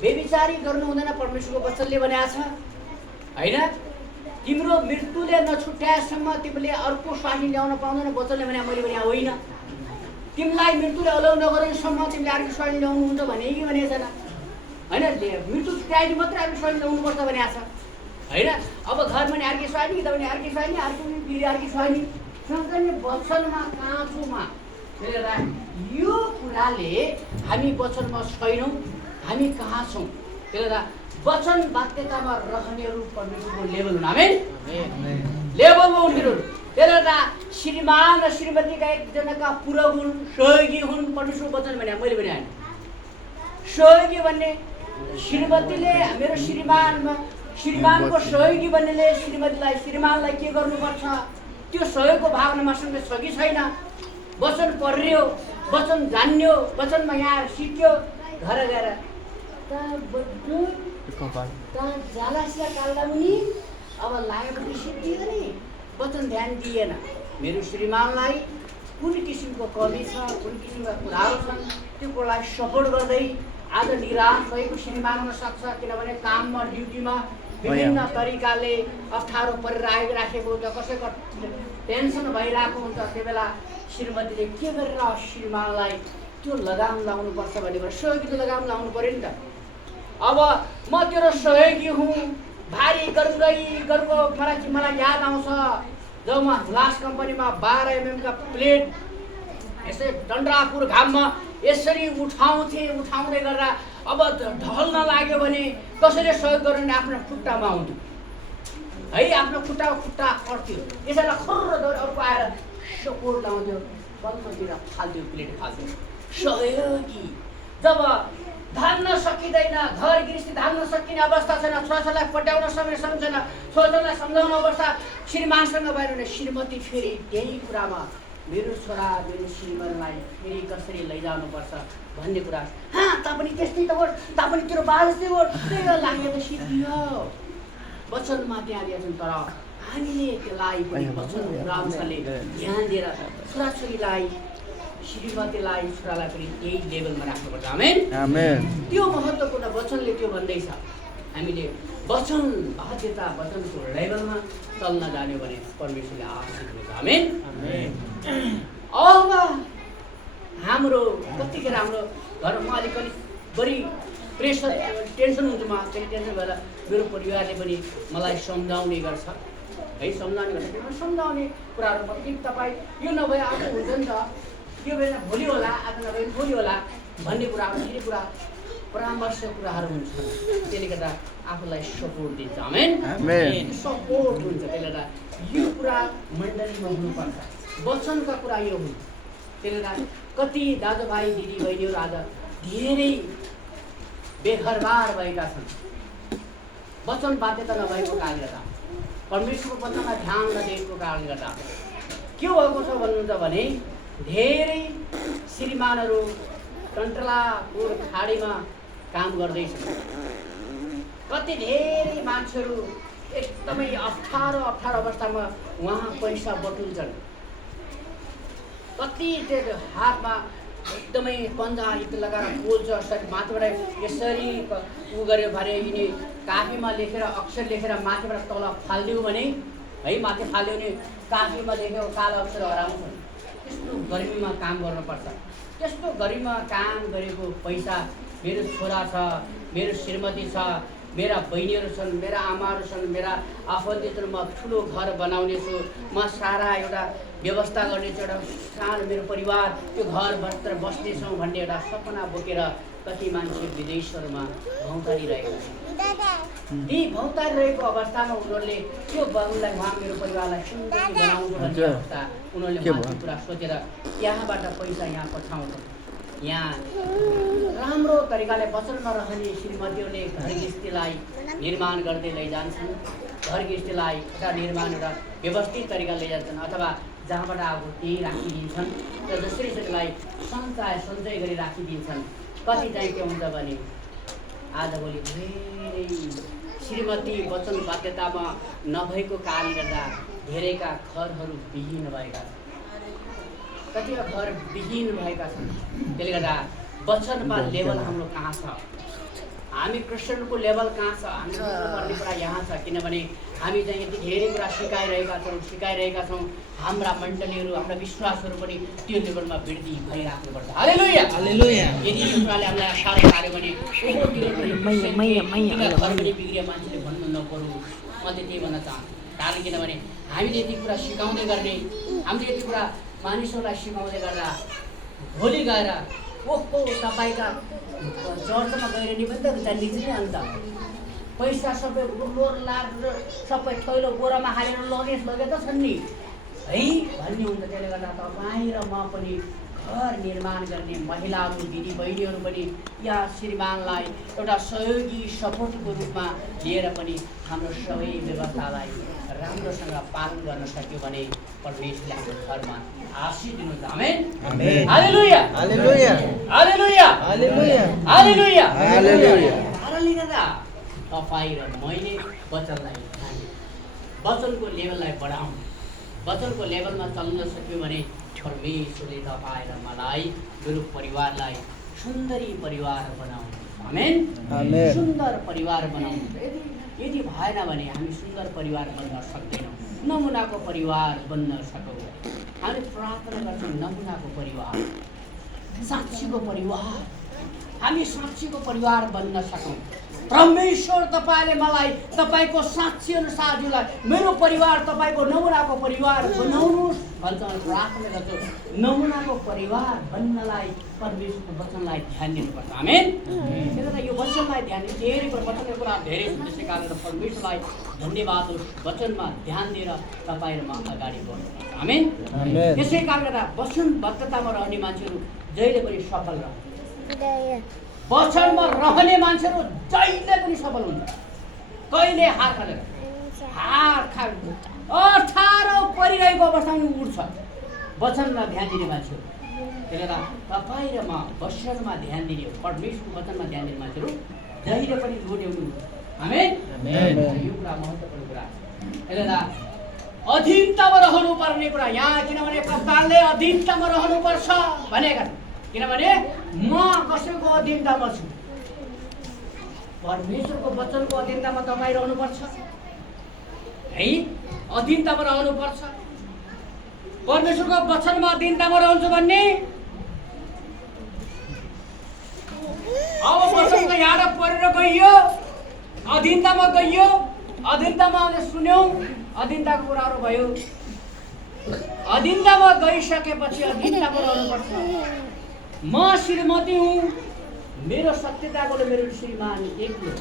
बेविचारी गर्नु हुँदैन, परमेश्वरको वचनले भनेको छ होइन। तिम्रो मृत्युले नछुट्याएसम्म तिमीले अर्को स्वास्नी ल्याउन पाउँदैन, वचनले भने मैले भने होइन। तिमीलाई मृत्युले अलाउ नगरेसम्म तिमीले अर्को स्वास्नी ल्याउनुहुन्छ भने कि भनेको छैन होइन। मृत्यु छुट्याइदिनु मात्रै अर्को स्वास्नी ल्याउनुपर्छ भनेको छ होइन। अब घरमा पनि अर्कै स्वास्नी, यता पनि अर्कै स्वास्नी, अर्को फेरि अर्कै स्वास्नी, सँगसँगै वचनमा कहाँ छु म। त्यसले गर्दा यो कुराले हामी वचनमा छैनौँ, हामी कहाँ छौँ। त्यसले गर्दा वचन बाध्यतामा रहनेहरू परमेश्वरको लेभल हुन्। आमेन। लेभलमा उनीहरू। त्यसले गर्दा श्रीमान र श्रीमतीका एकजनाका पूरक हुन्, सहयोगी हुन्। परमेश्वरको वचन भने मैले भने होइन। सहयोगी भन्ने श्रीमतीले मेरो श्रीमानको सहयोगी भन्नेले श्रीमतीलाई श्रीमानलाई के गर्नुपर्छ त्यो सहयोगको भावनामा सँगै छ कि छैन। वचन पढ्यो, वचन जान्यो, वचनमा यहाँ सिक्यो, घर गएर जालासिया काल्दा पनि अब लागेपछि सिद्धियो नि। वचन ध्यान दिएन। मेरो श्रीमानलाई कुन किसिमको कमी छ, कुन किसिमका कुराहरू छन्, त्यो कुरालाई सपोर्ट गर्दै आज निराश भएको श्रीमान हुन सक्छ। किनभने काममा ड्युटीमा विभिन्न तरिकाले अप्ठ्यारो परिराखेको हुन्छ, कसैको टेन्सन भइरहेको हुन्छ। त्यो बेला श्रीमतीले के गरेर श्रीमानलाई त्यो लगाम लाउनुपर्छ भनेर सहयोगीले लगाम लाउनु पऱ्यो नि त। अब म तेरो सहयोगी हुँ, भारी गर्को मलाई याद आउँछ जब म ग्लास कम्पनीमा 12 mm का प्लेट यसै डन्डापुर घाममा यसरी उठाउँदै गर्दा अब ढल्न लाग्यो भने कसैले सहयोग गर्नु भने आफ्नो खुट्टामा आउँथ्यो है, आफ्नो खुट्टा कट्थ्यो। यसैलाई खर्र दौड अर्को आएर सपोर्ट लाउँथ्यो, बल्लतिर फाल्थ्यो, प्लेट फाल्थ्यो। सहयोगी जब धान्न सकिँदैन, घर गृहस्थी धान्न सकिने अवस्था छैन, छोराछोरीलाई पट्याउन सक्ने छैन, छोराछोरीलाई सम्झाउन अवस्था श्रीमानसँग भएर भने श्रीमती फेरि त्यही कुरामा मेरो छोरा मेरो श्रीमानलाई फेरि कसरी लैजानुपर्छ भन्ने कुरा। तापनि त्यस्तै त हो, तापनि तेरो बालस्तै हो, त्यही लागेको सिद्धियो। वचनमा त्यहाँ दिएछन्, तर हामीले त्यसलाई पनि वचनको अनुसारले ध्यान दिएर छोराछोरीलाई श्रीमतीलाई छोरालाई पनि त्यही लेभलमा राख्नुपर्छ। आमेन। त्यो महत्त्वपूर्ण वचनले त्यो भन्दैछ। हामीले वचन बाध्यता वचनको लेभलमा चल्न जान्यो भने परमेश्वरले आशीष दिन्छ। आमेन। अब हाम्रो कतिखेर हाम्रो घरमा अलिकति बढी प्रेसर टेन्सन हुन्छ। म फेरि टेन्सन भएर मेरो परिवारले पनि मलाई सम्झाउने गर्छ है, सम्झाउने कुराहरू कि तपाईँ यो नभए आफू हुन्छ नि त, यो बेला भोलि होला, आज नभए भोलि होला भन्ने कुराहरू धेरै कुरा परामर्श कुराहरू हुन्छ। त्यसले गर्दा आफूलाई सपोर्ट दिन्छ। आमेन। सपोर्ट हुन्छ। त्यसले गर्दा यो कुरा मण्डलीमा हुनुपर्छ। वचनका कुरा यो हुन्। त्यसले गर्दा कति दाजुभाइ दिदीबहिनीहरू आज धेरै बेघरबार भएका छन्, वचन बाध्यता नभएको कारणले गर्दा, परमेश्वरको वचनमा ध्यान नदिएको कारणले गर्दा के भएको छ भन्नुहुन्छ भने धेरै श्रीमानहरू टन्टलापुर खाडीमा काम गर्दैछन्। कति धेरै मान्छेहरू एकदमै अप्ठ्यारो अवस्थामा उहाँ पैसा बटुल्छन्। कति त्यो हातमा एकदमै पन्जा हिट लगाएर बोल्छ, माथिबाट यसरी उ गऱ्यो भने यिनी काफीमा लेखेर अक्षर लेखेर माथिबाट तल फालिदियो भने है, माथि फाल्यो भने काफीमा लेखेको कालो अक्षर हराउँछ। त्यस्तो गर्मीमा काम गर्नुपर्छ। त्यस्तो गर्मीमा काम गरेको पैसा मेरो छोरा छ, मेरो श्रीमती छ, मेरा बहिनीहरू छन्, मेरा आमाहरू छन्, मेरा आफन्तीहरू, म ठुलो घर बनाउने छु, म सारा एउटा व्यवस्था गर्नेछु, एउटा सानो मेरो परिवार त्यो घर भित्र बस्नेछौँ भन्ने एउटा सपना बोकेर कति मान्छे विदेशहरूमा भौँतारिरहेको छ। ती भौँतारिरहेको अवस्थामा उनीहरूले त्यो बरुलाई उहाँ मेरो परिवारलाई सुन्दर बनाउँछु भन्ने अवस्था उनीहरूले माथि कुरा सोचेर यहाँबाट पैसा यहाँ पठाउँछ। यहाँ राम्रो तरिकाले वचनमा रहने श्रीमतीहरूले घर गृहस्थीलाई निर्माण गर्दै लैजान्छन्, घर गृहस्थीलाई एउटा निर्माण एउटा व्यवस्थित तरिकाले लैजान्छन्, अथवा जहाँबाट अब त्यही राखिदिन्छन् र जसरी त्यसलाई सञ्चय गरी राखिदिन्छन्। कति चाहिँ के हुन्छ भने आजभोलि धेरै श्रीमती वचन बाध्यतामा नभएको कारणले गर्दा धेरैका घरहरू विहीन भएका छन्। कतिवटा घर विहीन भएका छन्। त्यसले गर्दा वचनमा लेभल हाम्रो कहाँ छ? हामी क्रिस्चियनको लेभल कहाँ छ? हामी बुझ्नुपर्ने कुरा यहाँ छ। किनभने हामी चाहिँ यति धेरै कुरा सिकाइरहेका छौँ। हाम्रा मण्डलीहरू, हाम्रा विश्वासहरू पनि त्यो लेभलमा वृद्धि भइराख्नुपर्छ। हालेलुया, हालेलुया। यदि यो कुराले हामीलाई साह्रो पार्यो भने बिग्रिया मान्छेले भन्नु नपरौँ, म चाहिँ त्यही भन्न चाहन्छु। कारण किनभने हामीले यति कुरा सिकाउँदै गर्ने, हामीले यति कुरा मानिसहरूलाई सिकाउँदै गर्दा भोलि गएर ओहो तपाईँका चर्चमा गएर निबन्ध जानिदिन्छ नि अन्त पैसा सबै लोर लार सबै थैलो बोरामा हालेर लगे त छन् नि है भन्ने हुन्छ। त्यसले गर्दा तपाईँ र म पनि घर निर्माण गर्ने महिलाहरू, दिदीबहिनीहरू पनि यहाँ श्रीमानलाई एउटा सहयोगी सपोर्टको रूपमा लिएर पनि हाम्रो सबै व्यवस्थालाई राम्रोसँग पालन गर्न सक्यो भने परमेश्वरले हाम्रो घरमा आशीष दिनुहुन्छ। आमेन, हालेलुया, हालेलुया, हालेलुया, हालेलुया, हालेलुया। कारणले गर्दा तपाईँ र मैले वचनको लेभललाई बढाउँ, वचनको लेभलमा चल्न सक्यो भने परमेश्वरले तपाईँ र मलाई, मेरो परिवारलाई सुन्दरी परिवार बनाउनु। आमेन, सुन्दर परिवार बनाउनु। यदि भएन भने हामी सुन्दर परिवार बन्न सक्दैनौँ, नमुनाको परिवार बन्न सकौँ। हामी प्रार्थना गर्छौँ नमुनाको परिवार, साक्षीको परिवार, हामी साक्षीको परिवार बन्न सकौँ। परमेश्वर तपाईँले मलाई तपाईँको साक्षी अनुसारलाई मेरो परिवार तपाईँको नमुनाको परिवार बनाउनुहोस् भन्छ। प्रार्थना गर्छु नमुनाको परिवार बन्नलाई परमेश्वरको वचनलाई ध्यान दिनुपर्छ। आमेन। त्यसैले यो वचनलाई ध्यान दिनु धेरै वचनको कुरा धेरै छ। त्यसै कारण परमेश्वरलाई धन्यवाद होस्, वचनमा ध्यान दिएर तपाईँ र म अगाडि बढ्नुपर्छ। आमेन। त्यसै कारणले वचनबद्धतामा रहने मान्छेहरू जहिले पनि सफल रहन्छ। वचनमा रहने मान्छेहरू जहिले पनि सफल हुन्छ, कहिले हार खाँदैन। अठारो परिरहेको अवस्थामा उठ्छ वचनमा ध्यान दिने मान्छेहरू। त्यसले गर्दा तपाईँ र म वचनमा ध्यान दिने, परमेश्वरको वचनमा ध्यान दिने मान्छेहरू जहिले पनि लोट्याउनु। आमेन। यो कुरा महत्त्वपूर्ण कुरा। त्यसले गर्दा अधीनतामा रहनुपर्ने कुरा यहाँ, किनभने कप्तानले अधीनतामा रहनुपर्छ भनेका छन्। किनभने म कसैको अधीनतामा छु? परमेश्वरको वचनको अधीनतामा तपाईँ रहनुपर्छ है, अधीनतामा रहनुपर्छ। परमेश्वरको वचनमा अधीनतामा रहन्छु भन्ने अब वचनको यहाँ परेर गइयो, अधीनतामा गइयो, अधीनतामा सुन्यौँ, अधीनताको कुराहरू भयो। अधीनतामा गइसकेपछि अधीनतामा रहनुपर्छ। म श्रीमती हुँ, मेरो सत्यताकोले मेरो श्रीमान एक्लो,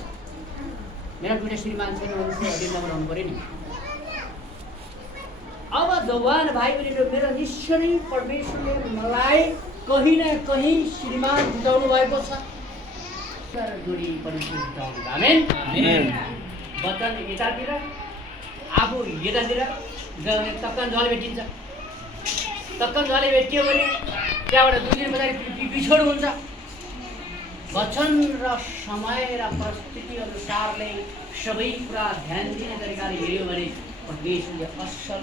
मेरा दुईटा श्रीमान छैन, अधीनतामा रहनु पऱ्यो नि। अब जवान भाइ बहिनीहरू, मेरो निश्चय नै परमेश्वरले मलाई कहीँ न कहीँ श्रीमान जुटाउनु भएको छ। जोडी परमेश्वर जुटाउनु। आमेन। वचन यतातिर, आफू यतातिर गयो भने टक्कन झले भेटिन्छ। टक्कन झले भेटियो भने त्यहाँबाट 2 दिन पछाडि बिछोड हुन्छ। वचन र समय र परिस्थिति अनुसारले सबै कुरा ध्यान दिने तरिकाले हेऱ्यो भने परमेश्वरले असल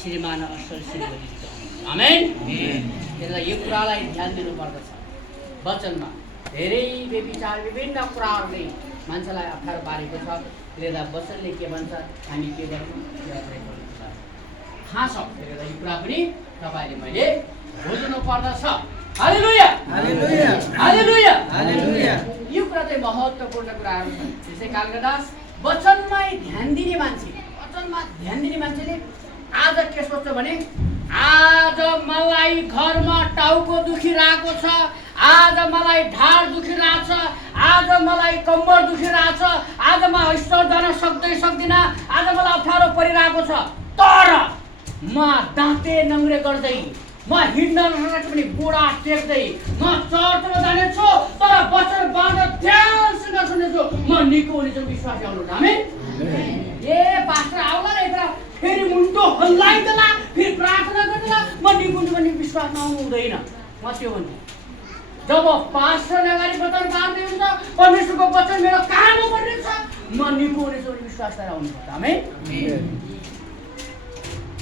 श्रीमान, असल श्रीमती जुटाउनु। आमेन। त्यसलाई यो कुरालाई ध्यान दिनुपर्दछ। वचनमा धेरै व्यभिचार विभिन्न कुराहरूले मान्छेलाई अप्ठ्यारो पारेको छ। त्यसले वचनले के भन्छ, हामी के गर्छौँ थाहा छ। त्यसले यो कुरा पनि तपाईँले मैले बुझ्नु पर्दछ। हालेलुया, हालेलुया, हालेलुया, हालेलुया। यो कुरा चाहिँ महत्त्वपूर्ण कुराहरू छन्। त्यसै कारणले गर्दा वचनमै ध्यान दिने मान्छेले आज के सोच्छ भने आज मलाई घरमा टाउको दुखिरहेको छ, आज मलाई ढाड दुखिरहेको छ, आज मलाई कम्मर दुखिरहेको छ, आज म स्टोर जान सक्दिनँ, आज मलाई अप्ठ्यारो परिरहेको छ। तर म दाँते नङ्ग्रे गर्दै, म हिँड्न नसकेको पनि बुढा टेक्दै म चर्चमा जानेछु, तर वचनबाट ध्यानसँग सुन्नेछु, म निको हुनेछु। विश्वास आउनु। आमेन। ए पास्टर आउला न यता फेरि मुन्टो हल्लाइदेला, फेरि प्रार्थना गर्देला, म निपुण भन्ने विश्वास नहुनु हुँदैन। म त्यो भन्छु, जब पास्टरले अगाडि वचन बाँड्दै हुन्छ, परमेश्वरको वचन मेरो कानमा पर्नेछ, म निपुण हुनेछु भन्ने विश्वास गरेर आउनुपर्छ। आमेन।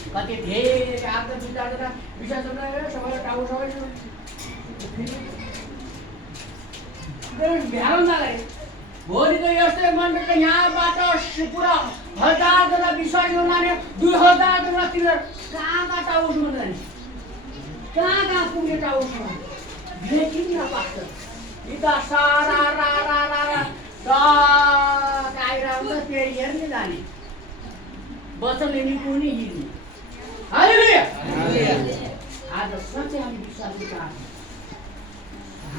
कति धेरै आफ्नो विचारधारा विश्वास सबैलाई टाउ सबै भ्याउन नगरे भोलि त यस्तै मण्डलले यहाँबाट पुरा 1000 जना विश्वासी हुनाले 2000 जना तिनीहरू कहाँ टाउस हुँदैन, कहाँ पुग्ने टाउस भेटिन् न पास्टर यता सारा रा रा रा रा आइरहन्छ फेरि हेर्ने जाने वचनले निपुणी हिँड्ने। हालेलुया। आज सच्चै हामी विश्वासी चाहन्छौँ।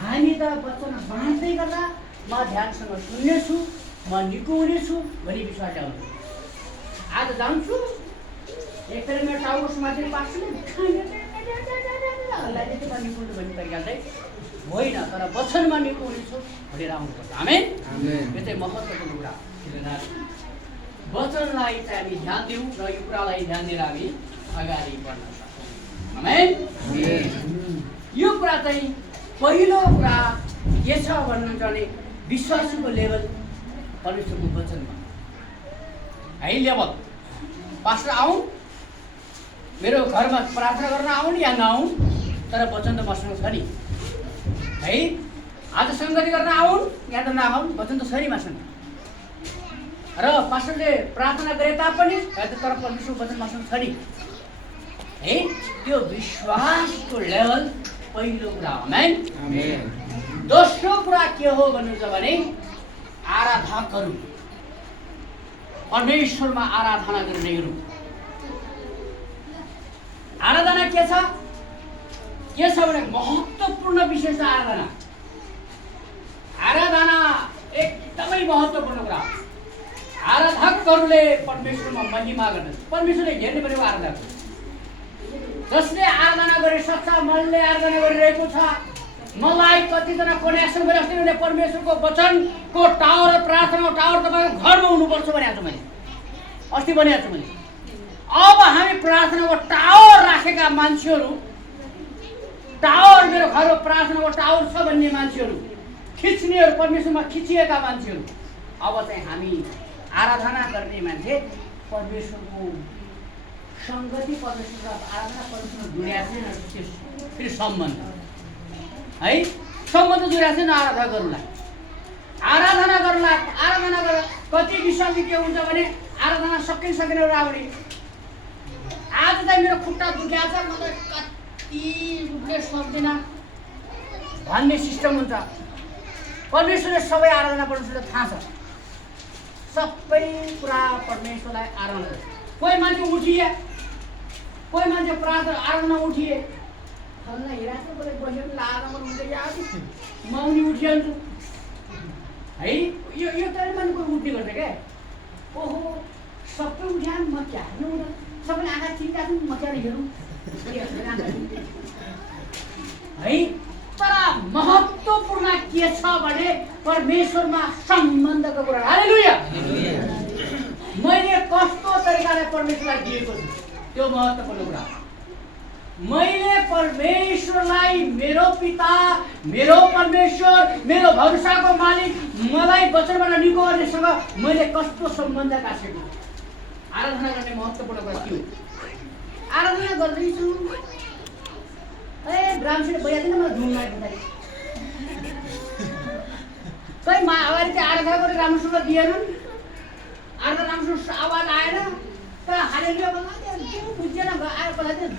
हामी त वचन बाँड्दै गर्दा म ध्यानसँग सुन्नेछु, म निको हुनेछु भनी विश्वास आउँछ। आज जान्छु एकखेर मेरो टाउसमाथि पास्छु होइन, तर वचनमा निको हुनेछु भनेर आउनुपर्छ। आमेन। यो चाहिँ महत्त्वपूर्ण कुरा। वचनलाई चाहिँ हामी ध्यान दिउँ र यो कुरालाई ध्यान दिएर हामी अगाडि बढ्न सक्छौँ। आमेन। यो कुरा चाहिँ पहिलो कुरा के छ भन्नुहुन्छ भने विश्वासको लेभल परमेश्वरको वचनमा है लेभल। पास्टर आउँ मेरो घरमा प्रार्थना गर्न आउँ या नआउँ, तर वचन त मसँग छ नि है। आज सङ्गति गर्न आउन् या त नआउन्, वचन त छ नि मसँग। र पास्टरले प्रार्थना गरे तापनि तर परमेश्वरको वचन मसँग छ नि है। त्यो विश्वासको लेभल पहिलो कुरा हो। आमेन। दोस्रो कुरा के हो भन्नुहुन्छ भने आराधकहरू, परमेश्वरमा आराधना गर्नेहरू। आराधना के छ भने महत्त्वपूर्ण विषय छ आराधना। आराधना एकदमै महत्त्वपूर्ण कुरा हो। आराधकहरूले परमेश्वरमा महिमा गर्दछ। परमेश्वरले हेर्ने भनेको आराधक, जसले आराधना गरे सच्चा मनले आराधना गरिरहेको छ। मलाई कतिजना कनेक्सन गरे अस्ति मैले परमेश्वरको वचनको टावर, प्रार्थनाको टावर तपाईँको घरमा हुनुपर्छ भनेको छु मैले, अस्ति भनेको छु मैले। अब हामी प्रार्थनाको टावर राखेका मान्छेहरू, टावर मेरो घरमा प्रार्थनाको टावर छ भन्ने मान्छेहरू, खिच्नेहरू, परमेश्वरमा खिचिएका मान्छेहरू, अब चाहिँ हामी आराधना गर्ने मान्छे परमेश्वरको सङ्गति, परमेश्वरको आराधना, परमेश्वरमा जुडिएको छैन। फेरि सम्बन्ध है, सम्बन्ध जुडिएको छैन आराधकहरूलाई। आराधना गरेर कति विश्वासी के हुन्छ भने आराधना सकेन राउने। आज चाहिँ मेरो खुट्टा दुख्या छ, म त कति दुख्ने सक्दिनँ भन्ने सिस्टम हुन्छ। परमेश्वरले सबै आराधना परमेश्वरले थाहा छ, सबै कुरा परमेश्वरलाई आराधना गर्छ। कोही मान्छे उठिए, कोही मान्छे प्रार्थना आराधना उठिए, फल्ना हिराको बोले बस्यो भने आराधना हुन्छ याद म पनि उठिहाल्छु है। यो त मान्छे कोही उठ्ने गर्छ क्या। ओहो सबै उठ्या म क्या हेर्नु हुँदैन, सबैले आँखा चिन्ता छन्, म त्यहाँ हेरौँ है। तर महत्त्वपूर्ण के छ भने परमेश्वरमा सम्बन्धको कुरा। हालेलुया। मैले कस्तो तरिकाले परमेश्वरलाई दिएको छु त्यो महत्त्वपूर्ण कुरा। मैले परमेश्वरलाई मेरो पिता, मेरो परमेश्वर, मेरो भरोसाको मालिक, मलाई वचनबाट निको गर्नेसँग मैले कस्तो सम्बन्ध राखेको। आराधना गर्ने महत्त्वपूर्ण कुरा के हो? आराधना गर्दैछु ग्रामसित बजाइदिन म धुनमा बजाइ खै मा अगाडि चाहिँ आराधना गरेर राम्रोसँग दिएनन्, आराधना राम्रोसँग आवाज आएन त हालेलुया भन्दा त्यो बुझेन आएर बजाइदिएन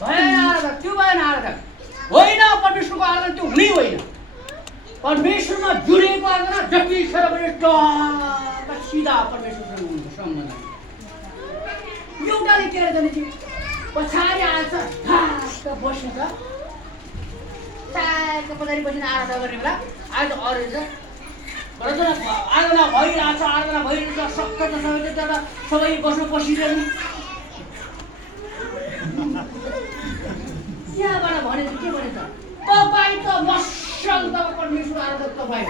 भएन आराधना, त्यो भएन आराधना होइन। परमेश्वरको आराधना त्यो हुनै होइन। परमेश्वरमा जुडेको आराधना जतिखेर पनि टक्क सिधा परमेश्वरसँग हुन्छ सम्बन्ध। एउटाले के गर्छ भने पछाडि आएछ ढाक्क बसेछ, ट्याक्क पछाडि बसेर आराधना गर्ने बेला आज अरू रहेछ आराधना भइरहेछ, आराधना भइरहेछ, सक्क त सबै बस्नु पसिरहनु। त्यहाँबाट भनेछ के भनेछ, तपाईँ त मसल त परमेश्वर आराधक तपाईँ,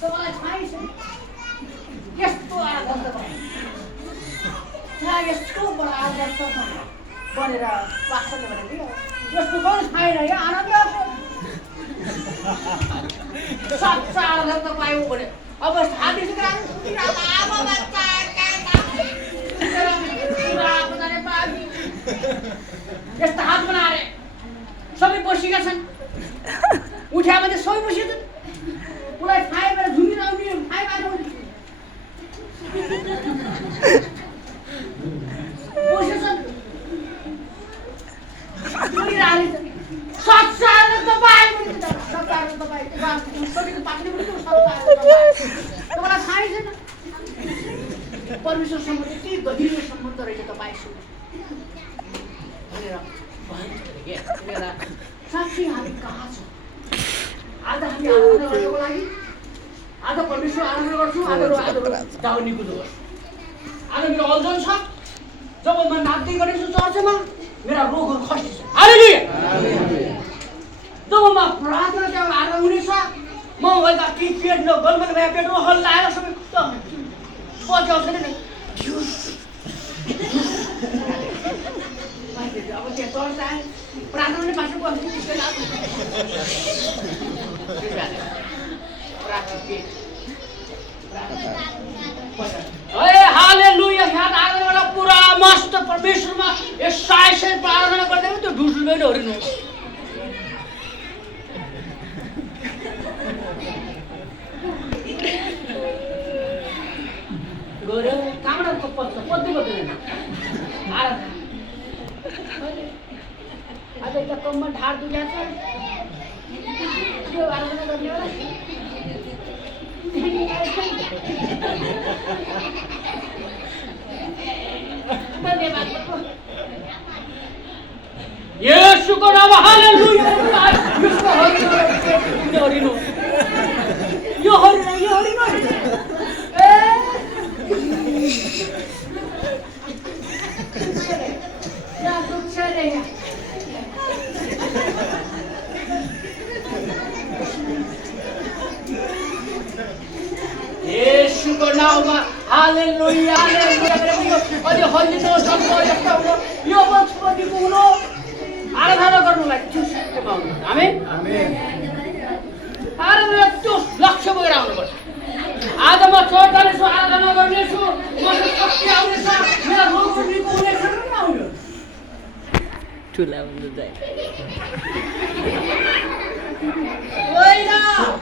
तपाईँलाई थाहै छैन। यस्तो आदर्श भयो त्यहाँ यस्तो बडा आदर्श बनेर पास्टरले भनेको यस्तो पनि छैन यो आनन्द सच्चा आदर्श पायौँ भने अब साथी यस्ता हात बनाएर सबै बसेका छन् उठ्या भने सबै बसेका छन् उसलाई खाए भएर झुमिर आउने खाए भएर बसेछन् परमेश्वरसँग यति गहिरो सम्बन्ध रहेछ तपाईँसँग भनेर भनेर साँच्चै हामी कहाँ छौँ आज हामी आराधना गर्नको लागि आज परमेश्वर आराधना गर्छौँ आज जाउने कुरो गर्छौँ आज मेरो अल्झन छ जब म नाच्दै गरेछु चर्चमा मेरा रोगहरू खस्टिन्छ हालेलुया जब म प्रार्थना त्यहाँ आराधना हुनेछ म भएका के पेट न गलगल भए पेटमा हल्लाएर सबै बचाउँछ नि अब त्यहाँ चर्च आए प्रार्थना नै पास्टर बस्नु त्यसै लाग्छ हालेलुया यहाँ आराधना पुरा मस्त परमेश्वरमा यसै प्रार्थना गर्दै त्यो ढुसुलै नहरिनु गऱ्यो कहाँबाट पत्छ पत्दै पत्दैन आराधना आज त कम्म ढाड दुख्या छ त्यो आराधना गर्ने होला येशूको नाम हालेलुया हरिनो यो हरिनो येशूको नाममा हालेलुया हालेलुया अनि हल्लिनु जन्म यस्तो हुनु यो वचपतिको हुनु आराधना गर्नुलाई त्यो सत्यमा हुनु आमेन आमेन आराधना त्यो लक्ष्य बोकेर आउनुपर्छ आज म चर्च जानेछु आराधना गर्नेछु मसँग शक्ति आउनेछ मेरा रोगहरू निको हुनेछ भने आउनु ठुला हुनु जाए होइन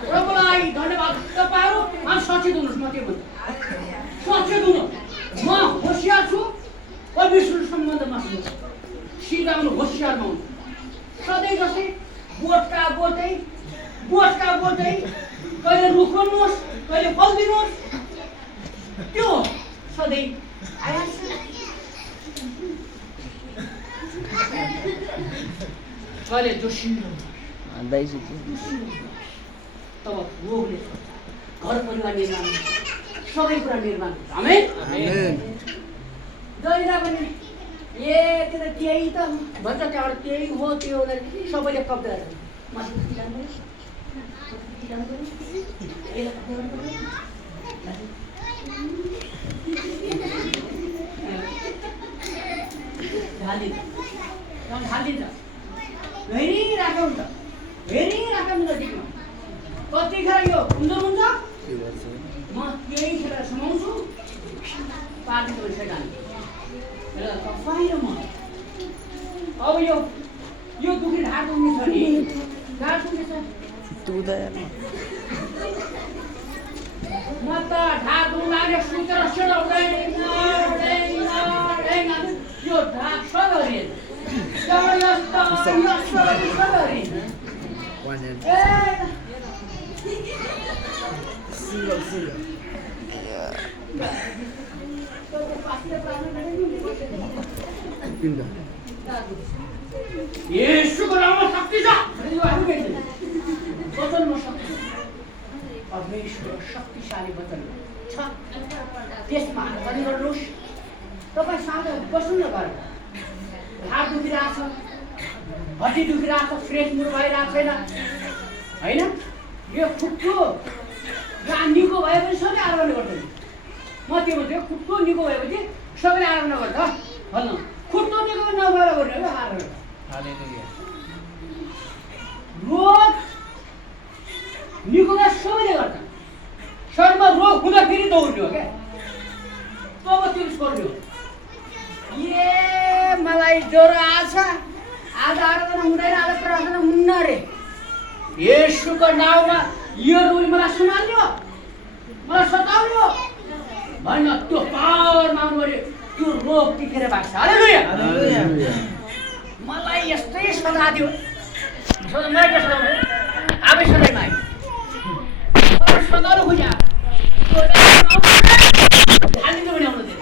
प्रभुलाई धन्यवाद तपाईँहरू सचेत हुनुहोस् म के भन्छु सचेत हुनु म होसियार छु परमेश्वर सम्बन्धमा छु सिधा हुनु होसियारमा हुनु सधैँ जस्तै बोटका बोटै कहिले रुख रोप्नुहोस् कहिले फल दिनुहोस् त्यो सधैँ आइहाल्छ कहिले जोसिलो तब रोगले घर परिवार निर्माण सबै कुरा निर्माण हुन्छ आमेन गइरा पनि ए त्यो त त्यही त भन्छ त्यहाँबाट त्यही हो त्यो सबैले कब्जा हालिदिन्छ हेरिराखौँ त देख्नु कतिखेर यो सुन्दर हुन्छ म त्यही खेर सुनाउँछु पार्टीको विषय जाने तपाईँ र म अब यो दुखी ढाड दुख्ने छ नि ढाड दुख्ने छ म त ढाड दुख्दा सुतेर सेलाउँदैन यो ढाड सधरी येशूको नाममा शक्ति छ वचनमा शक्ति परमेश्वर शक्तिशाली वचन छ त्यसमा पनि गर्नुहोस् तपाईँ साँझ बस्नु न घर ढाड दुखिरहेको छ हड्डी दुखिरहेको छ फ्रेस मुड भइरहेको छैन होइन यो खुट्टो निको भए पनि सधैँ आराधना गर्दैन म त्यो भन्छु खुट्टो निको भएपछि सबैले आराधना गर्छ भन्नु खुट्टो निको नभएर भन्नु हो आराधना हालेलुया रोग निको सबैले गर्छ शरीरमा रोग हुँदा फेरि दौड्ने हो क्या तब तिर्स गर्ने हो ए मलाई ज्वरो आछ आज आराधना हुँदैन आज प्रार्थना हुन्न अरे येशूको नाउँमा यो रोग मलाई सुनाउने हो मलाई सताउने हो भन्न त्यो पावरमा आउनु पर्यो त्यो रोग टिकेर भाग्छ हालेलुया मलाई यस्तै सदा दियो मलाई के सदाउने आफै सधैँमा आयो सदाउनु खोज्या हालिदिनु भने आउनु दियो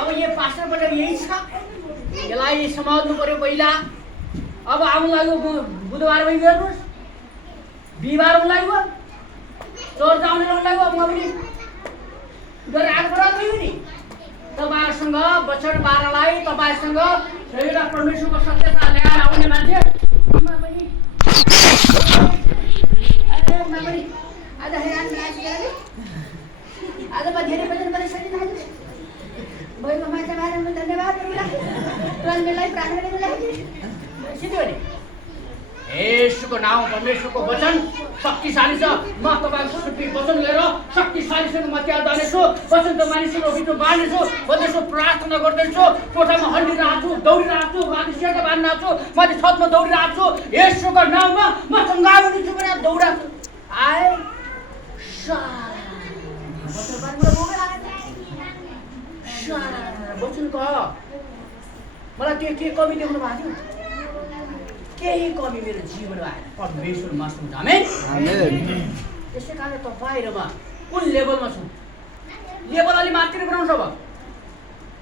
अब यो पास्टरबाट यही छ यसलाई सम्हाल्नु पर्यो पहिला अब आउनु लाग्यो बुधबार पनि गर्नुहोस् बिहिबार आउनु लाग्यो चर्च आउनु लाग्यो म पनि गरेर आएको राख्यो नि तपाईँहरूसँग वचन बाह्रलाई तपाईँसँग एउटा परमेश्वरको सत्यता ल्याएर आउने मान्छे आज म धेरै वचन गर्न सकिनँ भइको मान्छे बारेमा धन्यवाद तुरन्तलाई प्रार्थना गर्नुलाई सिधै नि येशूको नाउँ परमेश्वरको वचन शक्तिशाली छ म तपाईँको वचन लिएर शक्तिशालीसँग म त्यहाँ जानेछु वचन त मानिसको भित्र बाँड्नेछु भन्दैछु प्रार्थना गर्दैछु कोठामा हल्लिरहेको छु दौडिरहेको छु माथि सेता बाँधिरहेको छु माथि छतमा दौडिरहेको छु येशूको नाउँमा म चङ्गाइ हुनेछु भनेर दौडाएको आए वचन कह मलाई त्यो के कमी देख्नु भएको थियो केही कमी मेरो जीवनमा आएन परमेश्वर मसँग आमेन त्यसै कारण तपाईँ र म कुन लेभलमा छु लेभल अलि माथि बनाउनु छ अब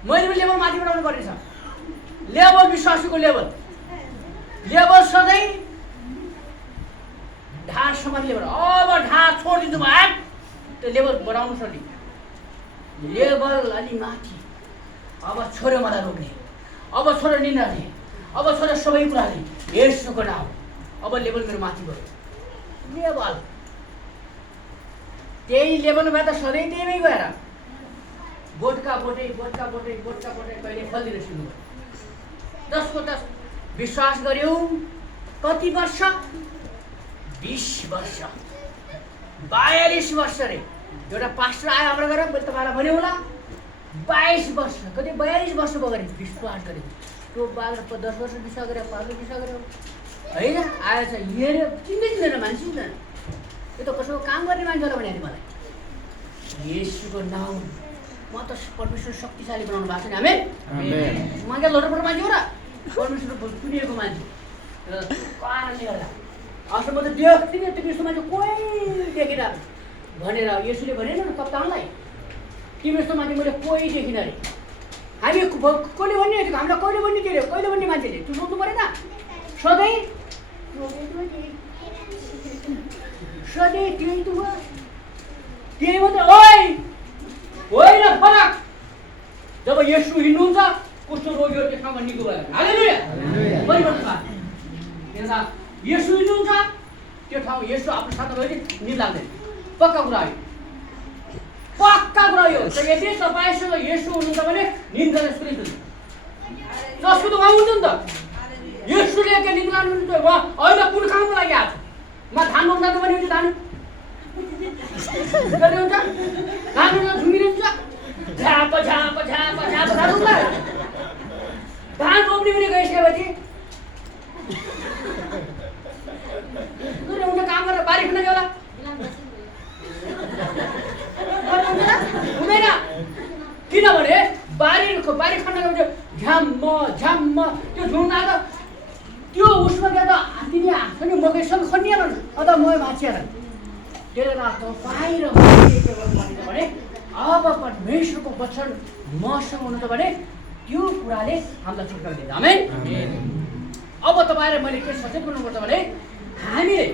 मैले पनि लेभल माथि बनाउनु पर्ने छ लेभल विश्वासीको लेभल सधैँ ढाडसम्म लेभल अब ढाड छोडिदिन्छु म त्यो लेभल बढाउनु छ नि लेभल अलि माथि अब छोड्यो मलाई रोक्ने अब छोड्यो निन्द्राले अब छोड्यो सबै कुराले येशूको नाउँ अब लेभल मेरो माथि गयो लेभल त्यही लेभलमा त सधैँ त्यहीमै गएर बोटका बोटै कहिले फल्दिन सुन्नु जसको त विश्वास गर्यौ कति वर्ष 20 वर्ष 42 वर्ष रे एउटा पास्टर आयो हाम्रो घर मैले तपाईँलाई भने होला 22 वर्ष कति 42 वर्ष भयो गरे विश्वास गरे त्यो बाल 10 वर्ष विश्वास गरे 5 वर्ष विश्वास गरे होइन आएछ हेऱ्यो चिन्दैन मान्छे चिन्दैन यो त कसैको काम गर्ने मान्छे होला भने मलाई येशूको नाउँ म त परमेश्वर शक्तिशाली बनाउनु भएको छ नि आमेन म क्या लोटरपट मान्छे हो र परमेश्वर चुनिएको मान्छे र कारणले गर्दा असो म त देख्दिनँ त्यो मान्छे कोही देखेन भनेर येशूले भनेन न कप्तानलाई तिमी जस्तो मान्छे मैले कोही देखिनँ अरे हामी कसले भन्ने हामीलाई कहिले भन्ने थियो कहिले भन्ने मान्छेले त्यो सोच्नु परेन सधैँ त्यही त हो त्यही मात्रै होइन फरक जब येशू हिँड्नुहुन्छ कस्तो रोगीहरू त्यो ठाउँमा निको भयो हालेलुया परिवर्तन भयो येशू हिँड्नुहुन्छ त्यो ठाउँ येशू आफ्नो साथमा गयो निद लाग्दैन पक्का कुरा हो त यदि तपाईँसँग येशू हुनुहुन्छ भने निद गर्न सुनिन्छ जसको त उहाँ हुन्छ नि त येशूले के निद लानुहुन्छ उहाँ अहिले कुन कामको लागि आएको म धान रोप्न जानु भने हुन्छ धान हुन्छ धान रोप्न झुमिरहन्छ झाप धान रोप्ला धान रोप्ने पनि गइसकेपछि उनले काम गरेर बारी खन्न होला हुँदैन किनभने बारी खन्न गयो झ्याम्म त्यो झुम्ना त त्यो उसमा क्या त तिमी हाँस्छ नि मकैसँग खनिएन अथवा म भाँचिएन त्यसले गर्दा बाहिर के गर्नुपर्ने भने अब परमेश्वरको वचन मसँग हुनु त भने त्यो कुराले हामीलाई छुटकारा दिन्छ आमेन अब तपाईँलाई मैले के सचेत गर्नुपर्छ भने हामीले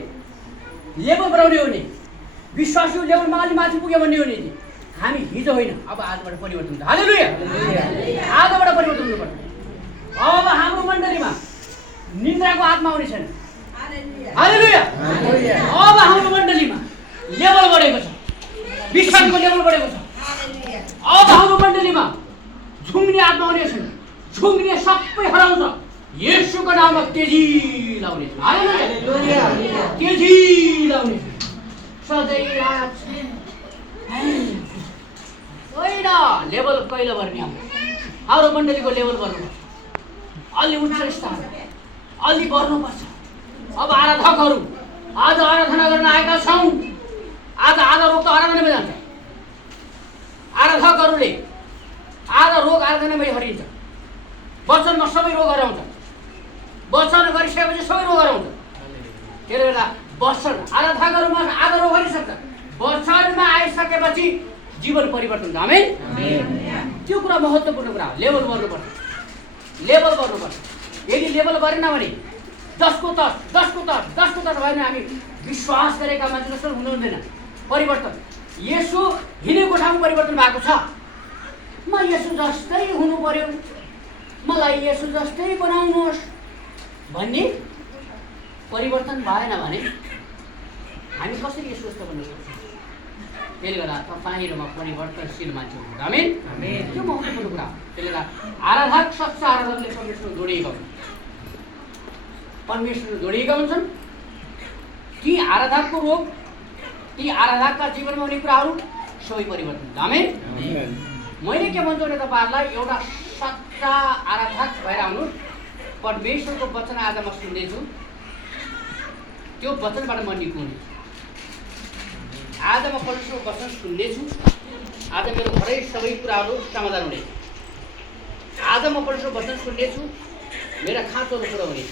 लेभल बढाउने हो नि विश्वासको लेभलमा अलि माथि पुग्यो भन्ने हो नि हामी हिजो होइन अब आजबाट परिवर्तन हुन्छ हालेलुया आजबाट परिवर्तन हुनुपर्छ अब हाम्रो मण्डलीमा निन्द्राको आत्मा आउने छैन हालेलुया अब हाम्रो मण्डलीमा लेभल बढेको छ विश्वासको लेभल बढेको छ अब हाम्रो मण्डलीमा झुम्ने आत्मा हुने छैन, झुम्ने सबै हराउँछ। येशूको नाममा तेजी लाउने छु, तेजी लाउने छु सधैँ रात होइन। लेभल कहिले भर्ने हाम्रो मण्डलीको लेभल बढ्नुपर्छ, अलि उच्च स्थान अलि बढ्नुपर्छ। अब आराधकहरू आज आराधना गर्न आएका छौँ, आज आधा रोग त आराधनामै जान्छ। आराधकहरूले आधा रोग आराधनामै हरिन्छ। वचनमा सबै रोग हराउँछ, वचन गरिसकेपछि सबै रोग हराउँछ। त्यसले बेला वचन आराधकहरूमा आधा रोग हरिसक्छ, वचनमा आइसकेपछि जीवन परिवर्तन हुन्छ। आमेन। त्यो कुरा महत्त्वपूर्ण कुरा हो। लेभल बढ्नुपर्छ, लेभल बढ्नुपर्छ। यदि लेभल गरेन भने जसको तस भयो भने हामी विश्वास गरेका मान्छे जस्तो हुनुहुँदैन। परिवर्तन येशू हिँडेको ठाउँ परिवर्तन भएको छ। म येशू जस्तै हुनु पर्यो, मलाई येशू जस्तै बनाउनुहोस् भन्ने परिवर्तन भएन भने हामी कसरी येशू जस्तो बन्न सक्छौँ? त्यसले गर्दा तपाईँ र म परिवर्तनशील मान्छे हुनुहुन्छ। आमेन। त्यो महत्त्वपूर्ण कुरा हो। त्यसले गर्दा आराधक सच्चा आराधकले परमेश्वरसँग जोडिएका हुन्छन्, परमेश्वरसँग जोडिएका हुन्छन्। ती आराधकको रोग, ती आराधकका जीवनमा हुने कुराहरू सबै परिवर्तन हुन्छ। आमेन। मैले के भन्छु भने तपाईँहरूलाई एउटा सच्चा आराधक भएर आउनुहोस्। परमेश्वरको वचन आज म सुन्दैछु, त्यो वचनबाट म निक्लिने। आज म परमेश्वरको वचन सुन्नेछु, आज मेरो घरै सबै कुराहरू समाधान हुने। आज म परमेश्वरको वचन सुन्नेछु, मेरा खाँचोहरू पुरा हुने,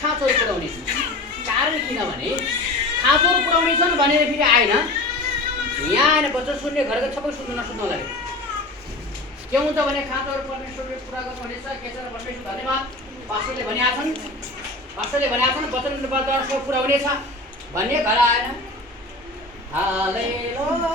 खाँचोहरू पुरा हुने। कारण किनभने खाँचोहरू पुऱ्याउने छन् भनेर फेरि आएन, यहाँ आएन वचन सुन्ने घरको सबै सुन्नु नसुन्नु लाग्यो। के हुन्छ भने खाँचोहरू परमेश्वरले पुरा गर्नुहुनेछ। के छ परमेश्वर धन्यवाद, पास्टरले भनेका छन्, वचनद्वारा सब पुरा हुनेछ भन्ने घर आएन। हालेलुया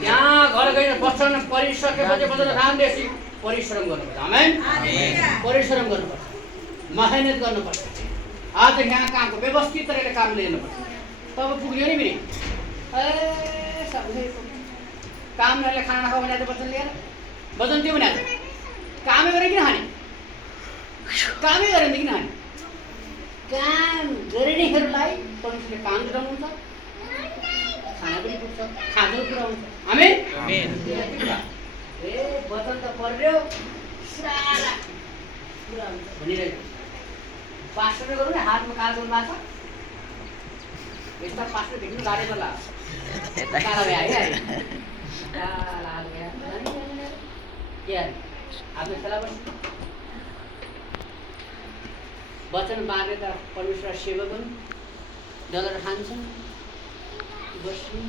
त्यहाँ घर गएर वचन पढिसकेपछि वचन राम्ररी परिश्रम गर्नुपर्छ। आमेन। परिश्रम गर्नुपर्छ, मेहनत गर्नुपर्छ। आज यहाँ कामको व्यवस्थित तरिकाले काम लिनुपर्छ, तब पुग्यो नि फेरि। काम नले खाना नखाऊ भने वचन लिएर वचन त्यो भने कामै गरेर किन खाने? कामै गरेर किन खाने? काम गरिनेहरूलाई परमेश्वरले काम जुटाउनुहुन्छ, खाना पनि पुग्छ, खाँदो कुरा हुन्छ। आमेन। वचन त पढ्यो सारा कुरा हुन्छ भनिरहेको। पास्टरले गर्नु नि हातमा कालो माछा यस्ता पास्टर भेट्नु गाडी पर्ला काला भए है आफ्नो सिलेबस वचन बाँधे त परमेश्वर सेवक हुन्, डलर खान्छन्, बस्छन्,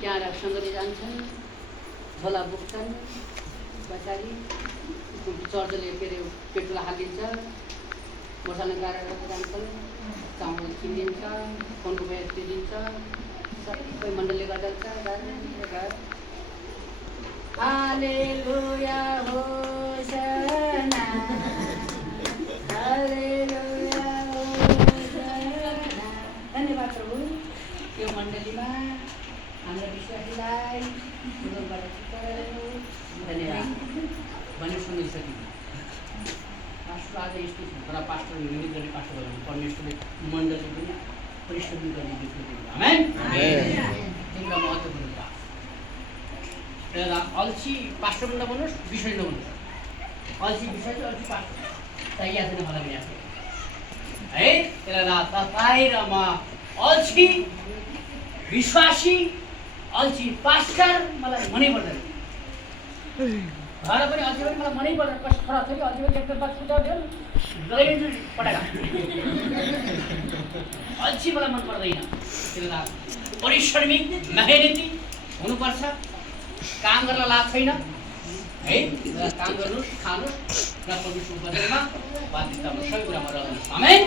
त्यहाँ सङ्गति जान्छन्, झोला बोक्छन्, पछाडि चर्चले के अरे पेट्रोल हालिदिन्छ, मसाला गाडेर जान्छन्, चामल किनिदिन्छ, फोनको ब्याग दिन्छ, सबै मण्डलले गर्दछ। हालेलुया होसना, हालेलुया होसना। धन्यवाद प्रभु, त्यो मण्डलीमा हाम्रो विश्वासीलाई धन्यवाद भनी सुनिसक्यो। पास्टर आज यस्तो छ, तर पास्टर मिहिनेत गर्ने पास्टर भयो भने परमेश्वरले मण्डली पनि परिश्रम गर्ने देख्नु। आमेन। तिनका महत्त्वपूर्ण कुरा। एउटा अल्छी पास्टर पनि नबन्नुहोस्, विषय नबन्नुहोस्। अल्छी विषय चाहिँ अल्छी पास्टर चाहिँ याद छैन मलाई पनि याद है। त्यसलाई तपाईँ र म अल्छी विश्वासी, अल्छी पास्टर मलाई मनै पर्दैन। घर पनि अल्छी पनि मलाई मनै पर्दैन। कस्तो खराब थियो कि अल्छी पनि एकदम बात कुदाउँथ्यो लगाइदिन्छु पटाका। अल्छी मलाई मन पर्दैन। त्यसलाई परिश्रमी मेहनती हुनुपर्छ। काम गर्न लाभ छैन है, काम गर्नुहोस्, खानुहोस् र परमेश्वरको वचनमा बाध्यतामा सबै कुरामा रहनुहोस्। आमेन।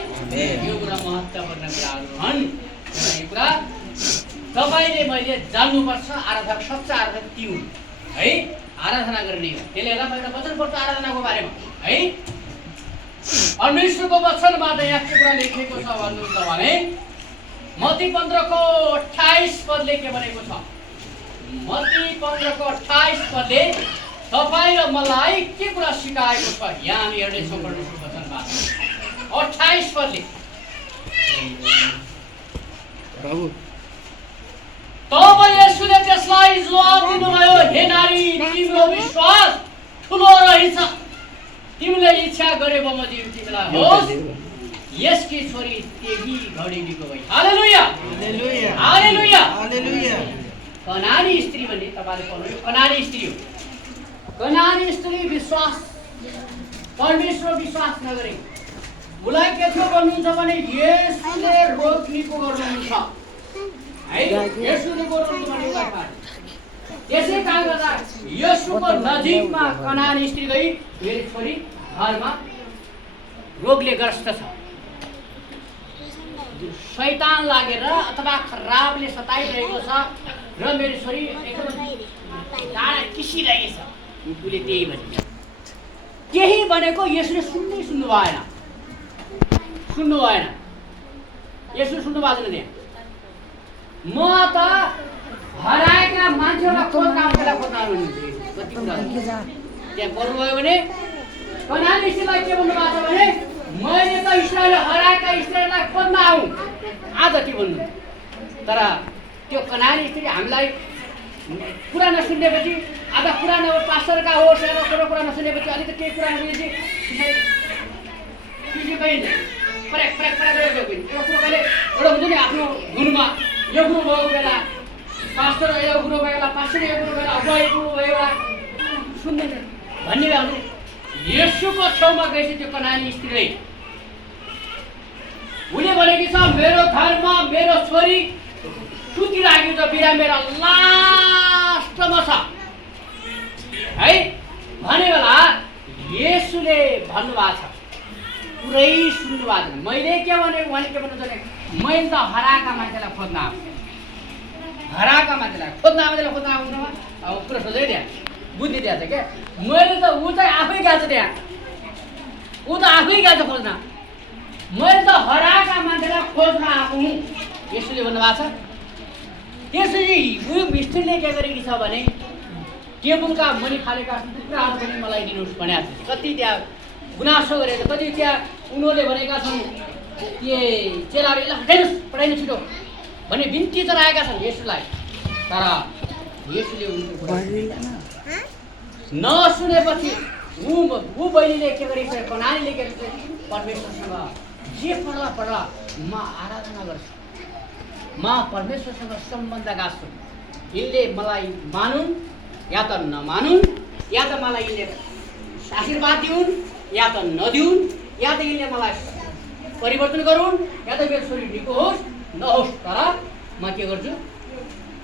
यो कुरा महत्त्वपूर्ण कुराहरू हुन्। यो कुरा तपाईँले मैले जान्नुपर्छ। आराधक सच्चा आराधक ती हुन् है। आराधना गर्ने हो। त्यसले हेर्दा पहिला वचन पढ्छ आराधनाको बारेमा है। परमेश्वरको वचनमा यहाँ के कुरा लेखेको छ भन्नुहुन्छ भने मत्ती 15:28 पदले के भनेको छ? मत्ती 15:28 तपाईँ र मलाई के कुरा सिकाएको छ? यहाँ हामी हेर्नेछौँ परमेश्वरको वचनबाट 28 पदले प्रभु तब येशूले त्यसलाई जवाब दिनुभयो, हे नारी, तिम्रो विश्वास ठुलो रहेछ, तिमीले इच्छा गरे बमोजिम तिमीलाई होस्। यसकी छोरी त्यही घडी निको भई। हालेलुया हालेलुया हालेलुया। हालेलुया। कनानी स्त्री भन्ने तपाईँले पढ्नु, कनानी स्त्री हो। कनानी स्त्री विश्वास, परमेश्वर विश्वास नगरे उसलाई के थियो गर्नुहुन्छ भने येशूले रोग निको गर्नुहुन्छ है। येशूले गर्नुहुन्छ भने त्यसै कारण गर्दा येशूको नजिकमा कनानी स्त्री गई, मेरो छोरी घरमा रोगले ग्रस्त छ, शैतान लागेर अथवा खराबले सताइरहेको छ र मेरो छोरी एकदम डाँडा किसिरहेको छ। उसले त्यही भने केही भनेको यसले सुन्नु भएन। यसो सुन्नु भएको छैन। त्यहाँ म त हराएका मान्छेहरूलाई खोज्न आउँथेला खोज्न आउनु कति कुरा त्यहाँ गर्नुभयो भने कनानी स्त्रीलाई के भन्नु भएको छ भने मैले त इस्रायल हराएका इस्रायललाई खोज्न आउँ आज के भन्नु। तर त्यो कनानी स्त्री हामीलाई कुरा नसुनेपछि आज कुरा पास्टरका होस् या कुरा नसुनेपछि अलिक केही कुरा नसुनेपछि फरक एउटा हुन्छ नि आफ्नो गुरुमा यो गुरु भएको बेला पास्टर यो गुरु भएको बेला पास्टर यो गुरु बेला अगुवाई गुरु भयो बेला सुन्दैन भन्ने बेला येशूको छेउमा गएपछि त्यो कनानी स्त्रीले उसले भनेकी छ मेरो घरमा मेरो छोरी सुतिराखेको छ, बिरामेर लास्टमा छ है भने बेला येशूले भन्नुभएको छ, पुरै सुन्नु भएको छैन। मैले के भनेको उहाँले के भन्नु भने मैले त हराएका मान्छेलाई खोज्न आउँछु, हराएका मान्छेलाई खोज्न आउँछमा अब कुरा सोधेँ त्यहाँ बुझ्ने त्यहाँ छ क्या। मैले त ऊ चाहिँ आफै गएको छ त्यहाँ, ऊ त आफै गएको छ खोज्न, मैले त हराएका मान्छेलाई खोज्न आएको हुँ यसोले भन्नुभएको छ। त्यसरी उयो मिस्त्रीले के गरेकी छ भने टेबुलका मुनि फालेका टुक्राहरू पनि मलाई दिनुहोस् भनेको छ। कति त्यहाँ गुनासो गरेको, कति त्यहाँ उनीहरूले भनेका छन् के चेलाहरू यसलाई हटाइनुहोस् पठाइनु छिटो भने बिन्ती चलाएका छन् येशूलाई। तर येशूले उनको नसुनेपछि ऊ बहिनीले के गरेको छ, कनानीले के गरेको छ, परमेश्वरसँग जे पर्ला म आराधना गर्छु, म परमेश्वरसँग सम्बन्ध गाँच्छु, यिनले मलाई मानुन् या त नमानुन्, या त मलाई यिनले आशीर्वाद दिउन् या त नदिउन्, या त यिनले मलाई परिवर्तन गरून्, या त मेरो छोरी निको होस् नहोस्, तर म के गर्छु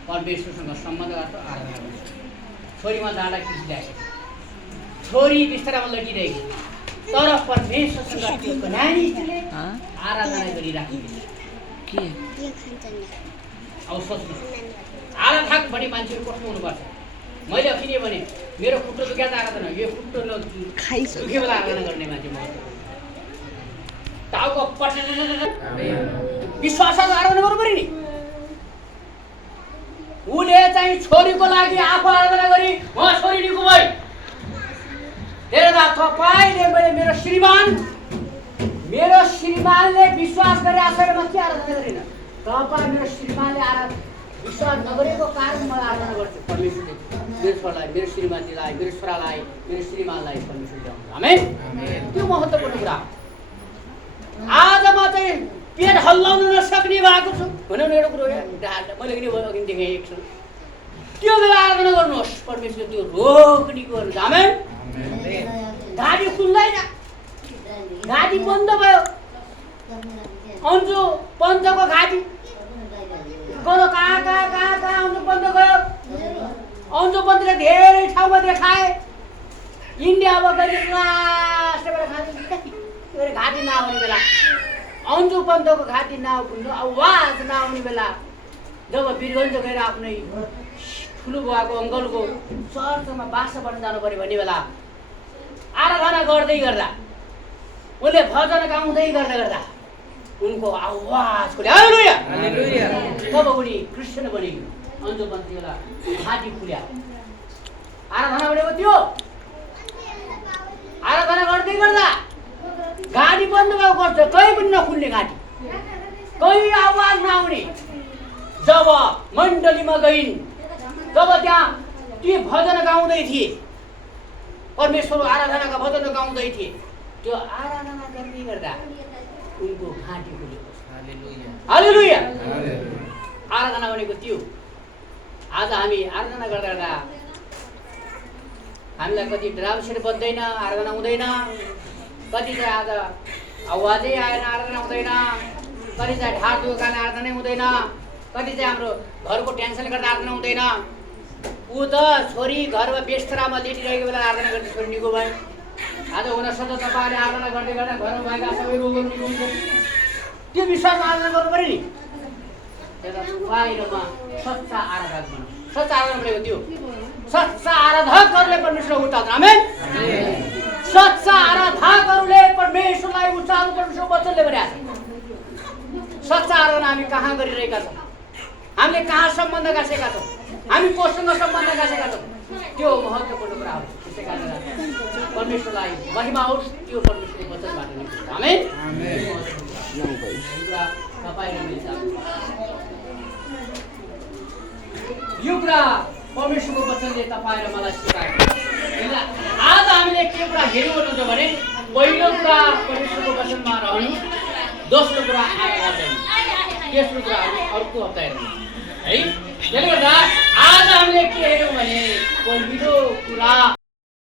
परमेश्वरसँग सम्बन्ध गर्छु, आराधना गर्छु। छोरीमा डाँडा खिचिरहेको, छोरी बिस्तारामा लटिरहेको, तर परमेश्वरसँग त्यो नानीले आराधना गरिराख्नु। अब सोच्नु आराधना भन्ने मान्छेहरू कस्तो हुनुपर्छ। मैले अघि नै भने मेरो खुट्टो दुख्या त आराधना, यो खुट्टो दुख्यो बेला आराधना गर्ने मान्छे म टाउको विश्वासले आराधना गर्नु पर्यो नि। उसले चाहिँ छोरीको लागि आफू आराधना गरी उहाँ छोरी निको भई। त्यसले तपाईँले मैले मेरो श्रीमानले विश्वास गरे आशୟରେ म के आराधना गरिनँ। तपाईँ मेरो श्रीमानले विश्वास नगरेको कारण म आराधना गर्छु परमेश्वरले। मेरो छोरालाई, मेरो श्रीमतीलाई, मेरो छोरालाई, मेरो श्रीमानलाई परमेश्वरले आउँछ। आमेन। त्यो महत्त्वपूर्ण कुरा। आज म चाहिँ पेट हल्लाउनु नसक्ने भएको छु भने एउटा कुरो मैले अघि देखेँ एकछिन, त्यो बेला आराधना गर्नुहोस् परमेश्वर त्यो रोग निको गर्नुहुन्छ। आमेन। घाँटी खुल्दैन, घाँटी बन्द भयो, अन्जु पञ्चको घाँटी गयो, कहाँ अन्जु बन्द गयो। अन्जु पन्थले धेरै ठाउँमा देखाए, इन्डियामा गएर घाँटी नआउने बेला, अन्जु पन्थको घाँटी नआउनु, आवाज नआउने बेला, जब वीरगञ्ज गएर आफ्नै ठुलो बुवाको अङ्कलको चर्चमा बास बन्न जानु पर्यो भन्ने बेला आराधना गर्दै गर्दा उनले भजन गाउँदै गर्दा गर्दा उनको आवाज खुल्यो हालेलुया हालेलुया तब उनी क्रिस्चियन बनियो अन्जो बन्ती बेला घाँटी खुल्या आराधना भनेको त्यो आराधना गर्दै गर्दा घाँटी बन्द भएको गर्छ कहीँ पनि नखुल्ने घाँटी कहीँ आवाज नआउने जब मण्डलीमा गइन् जब त्यहाँ ती भजन गाउँदै थिए परमेश्वर आराधनाका भजन गाउँदै थिए त्यो आराधना गर्दै गर्दा उनको घाँटी खुलेको हालेलुया आराधना भनेको त्यो आज हामी आराधना गर्दा गर्दा हामीलाई कति ड्रामसेट बज्दैन आराधना हुँदैन कति चाहिँ आज आवाजै आएन आराधना हुँदैन कति चाहिँ ढाड दुखेको कारण आराधनै हुँदैन कति चाहिँ हाम्रो घरको टेन्सनले गर्दा आराधना हुँदैन ऊ त छोरी घरमा बेस्तरामा लेटिरहेको बेला आराधना गर्दै छोरी निको भयो आज हुनसक्छ तपाईँले आराधना गर्दै गर्दा घरमा भएका सबै रोगहरू निको हुन्छ त्यो विश्वासमा आराधना गर्नु पऱ्यो नि त्यसलाई बाहिरमा सच्चा आराधक भनौँ सच्चा आराधना भनेको त्यो सच्चा आराधकहरूले परमेश्वरलाई उचाल्छन् आमेन सच्चा आराधकहरूले परमेश्वरलाई उचाल्नु परमेश्वर वचनले भनेको छ सच्चा आराधना हामी कहाँ गरिरहेका छौँ हामीले कहाँ सम्बन्ध गाँसेका छौँ हामी कोसँग सम्बन्ध गाँसेका छौँ त्यो महत्त्वपूर्ण कुरा हो त्यसै कारण परमेश्वरलाई महिमा होस् त्यो परमेश्वरको वचनबाट नै आमेन यो कुरा परमेश्वरको वचनले तपाईँ र मलाई सिकाएको आज हामीले के कुरा हेर्नुपर्छ भने पहिलो कुरा परमेश्वरको वचनमा रहनु दोस्रो कुरा तेस्रो कुरा अर्को हप्ता हेर्नु है त्यसले गर्दा आज हामीले के हेर्यौँ भने पहिलो कुरा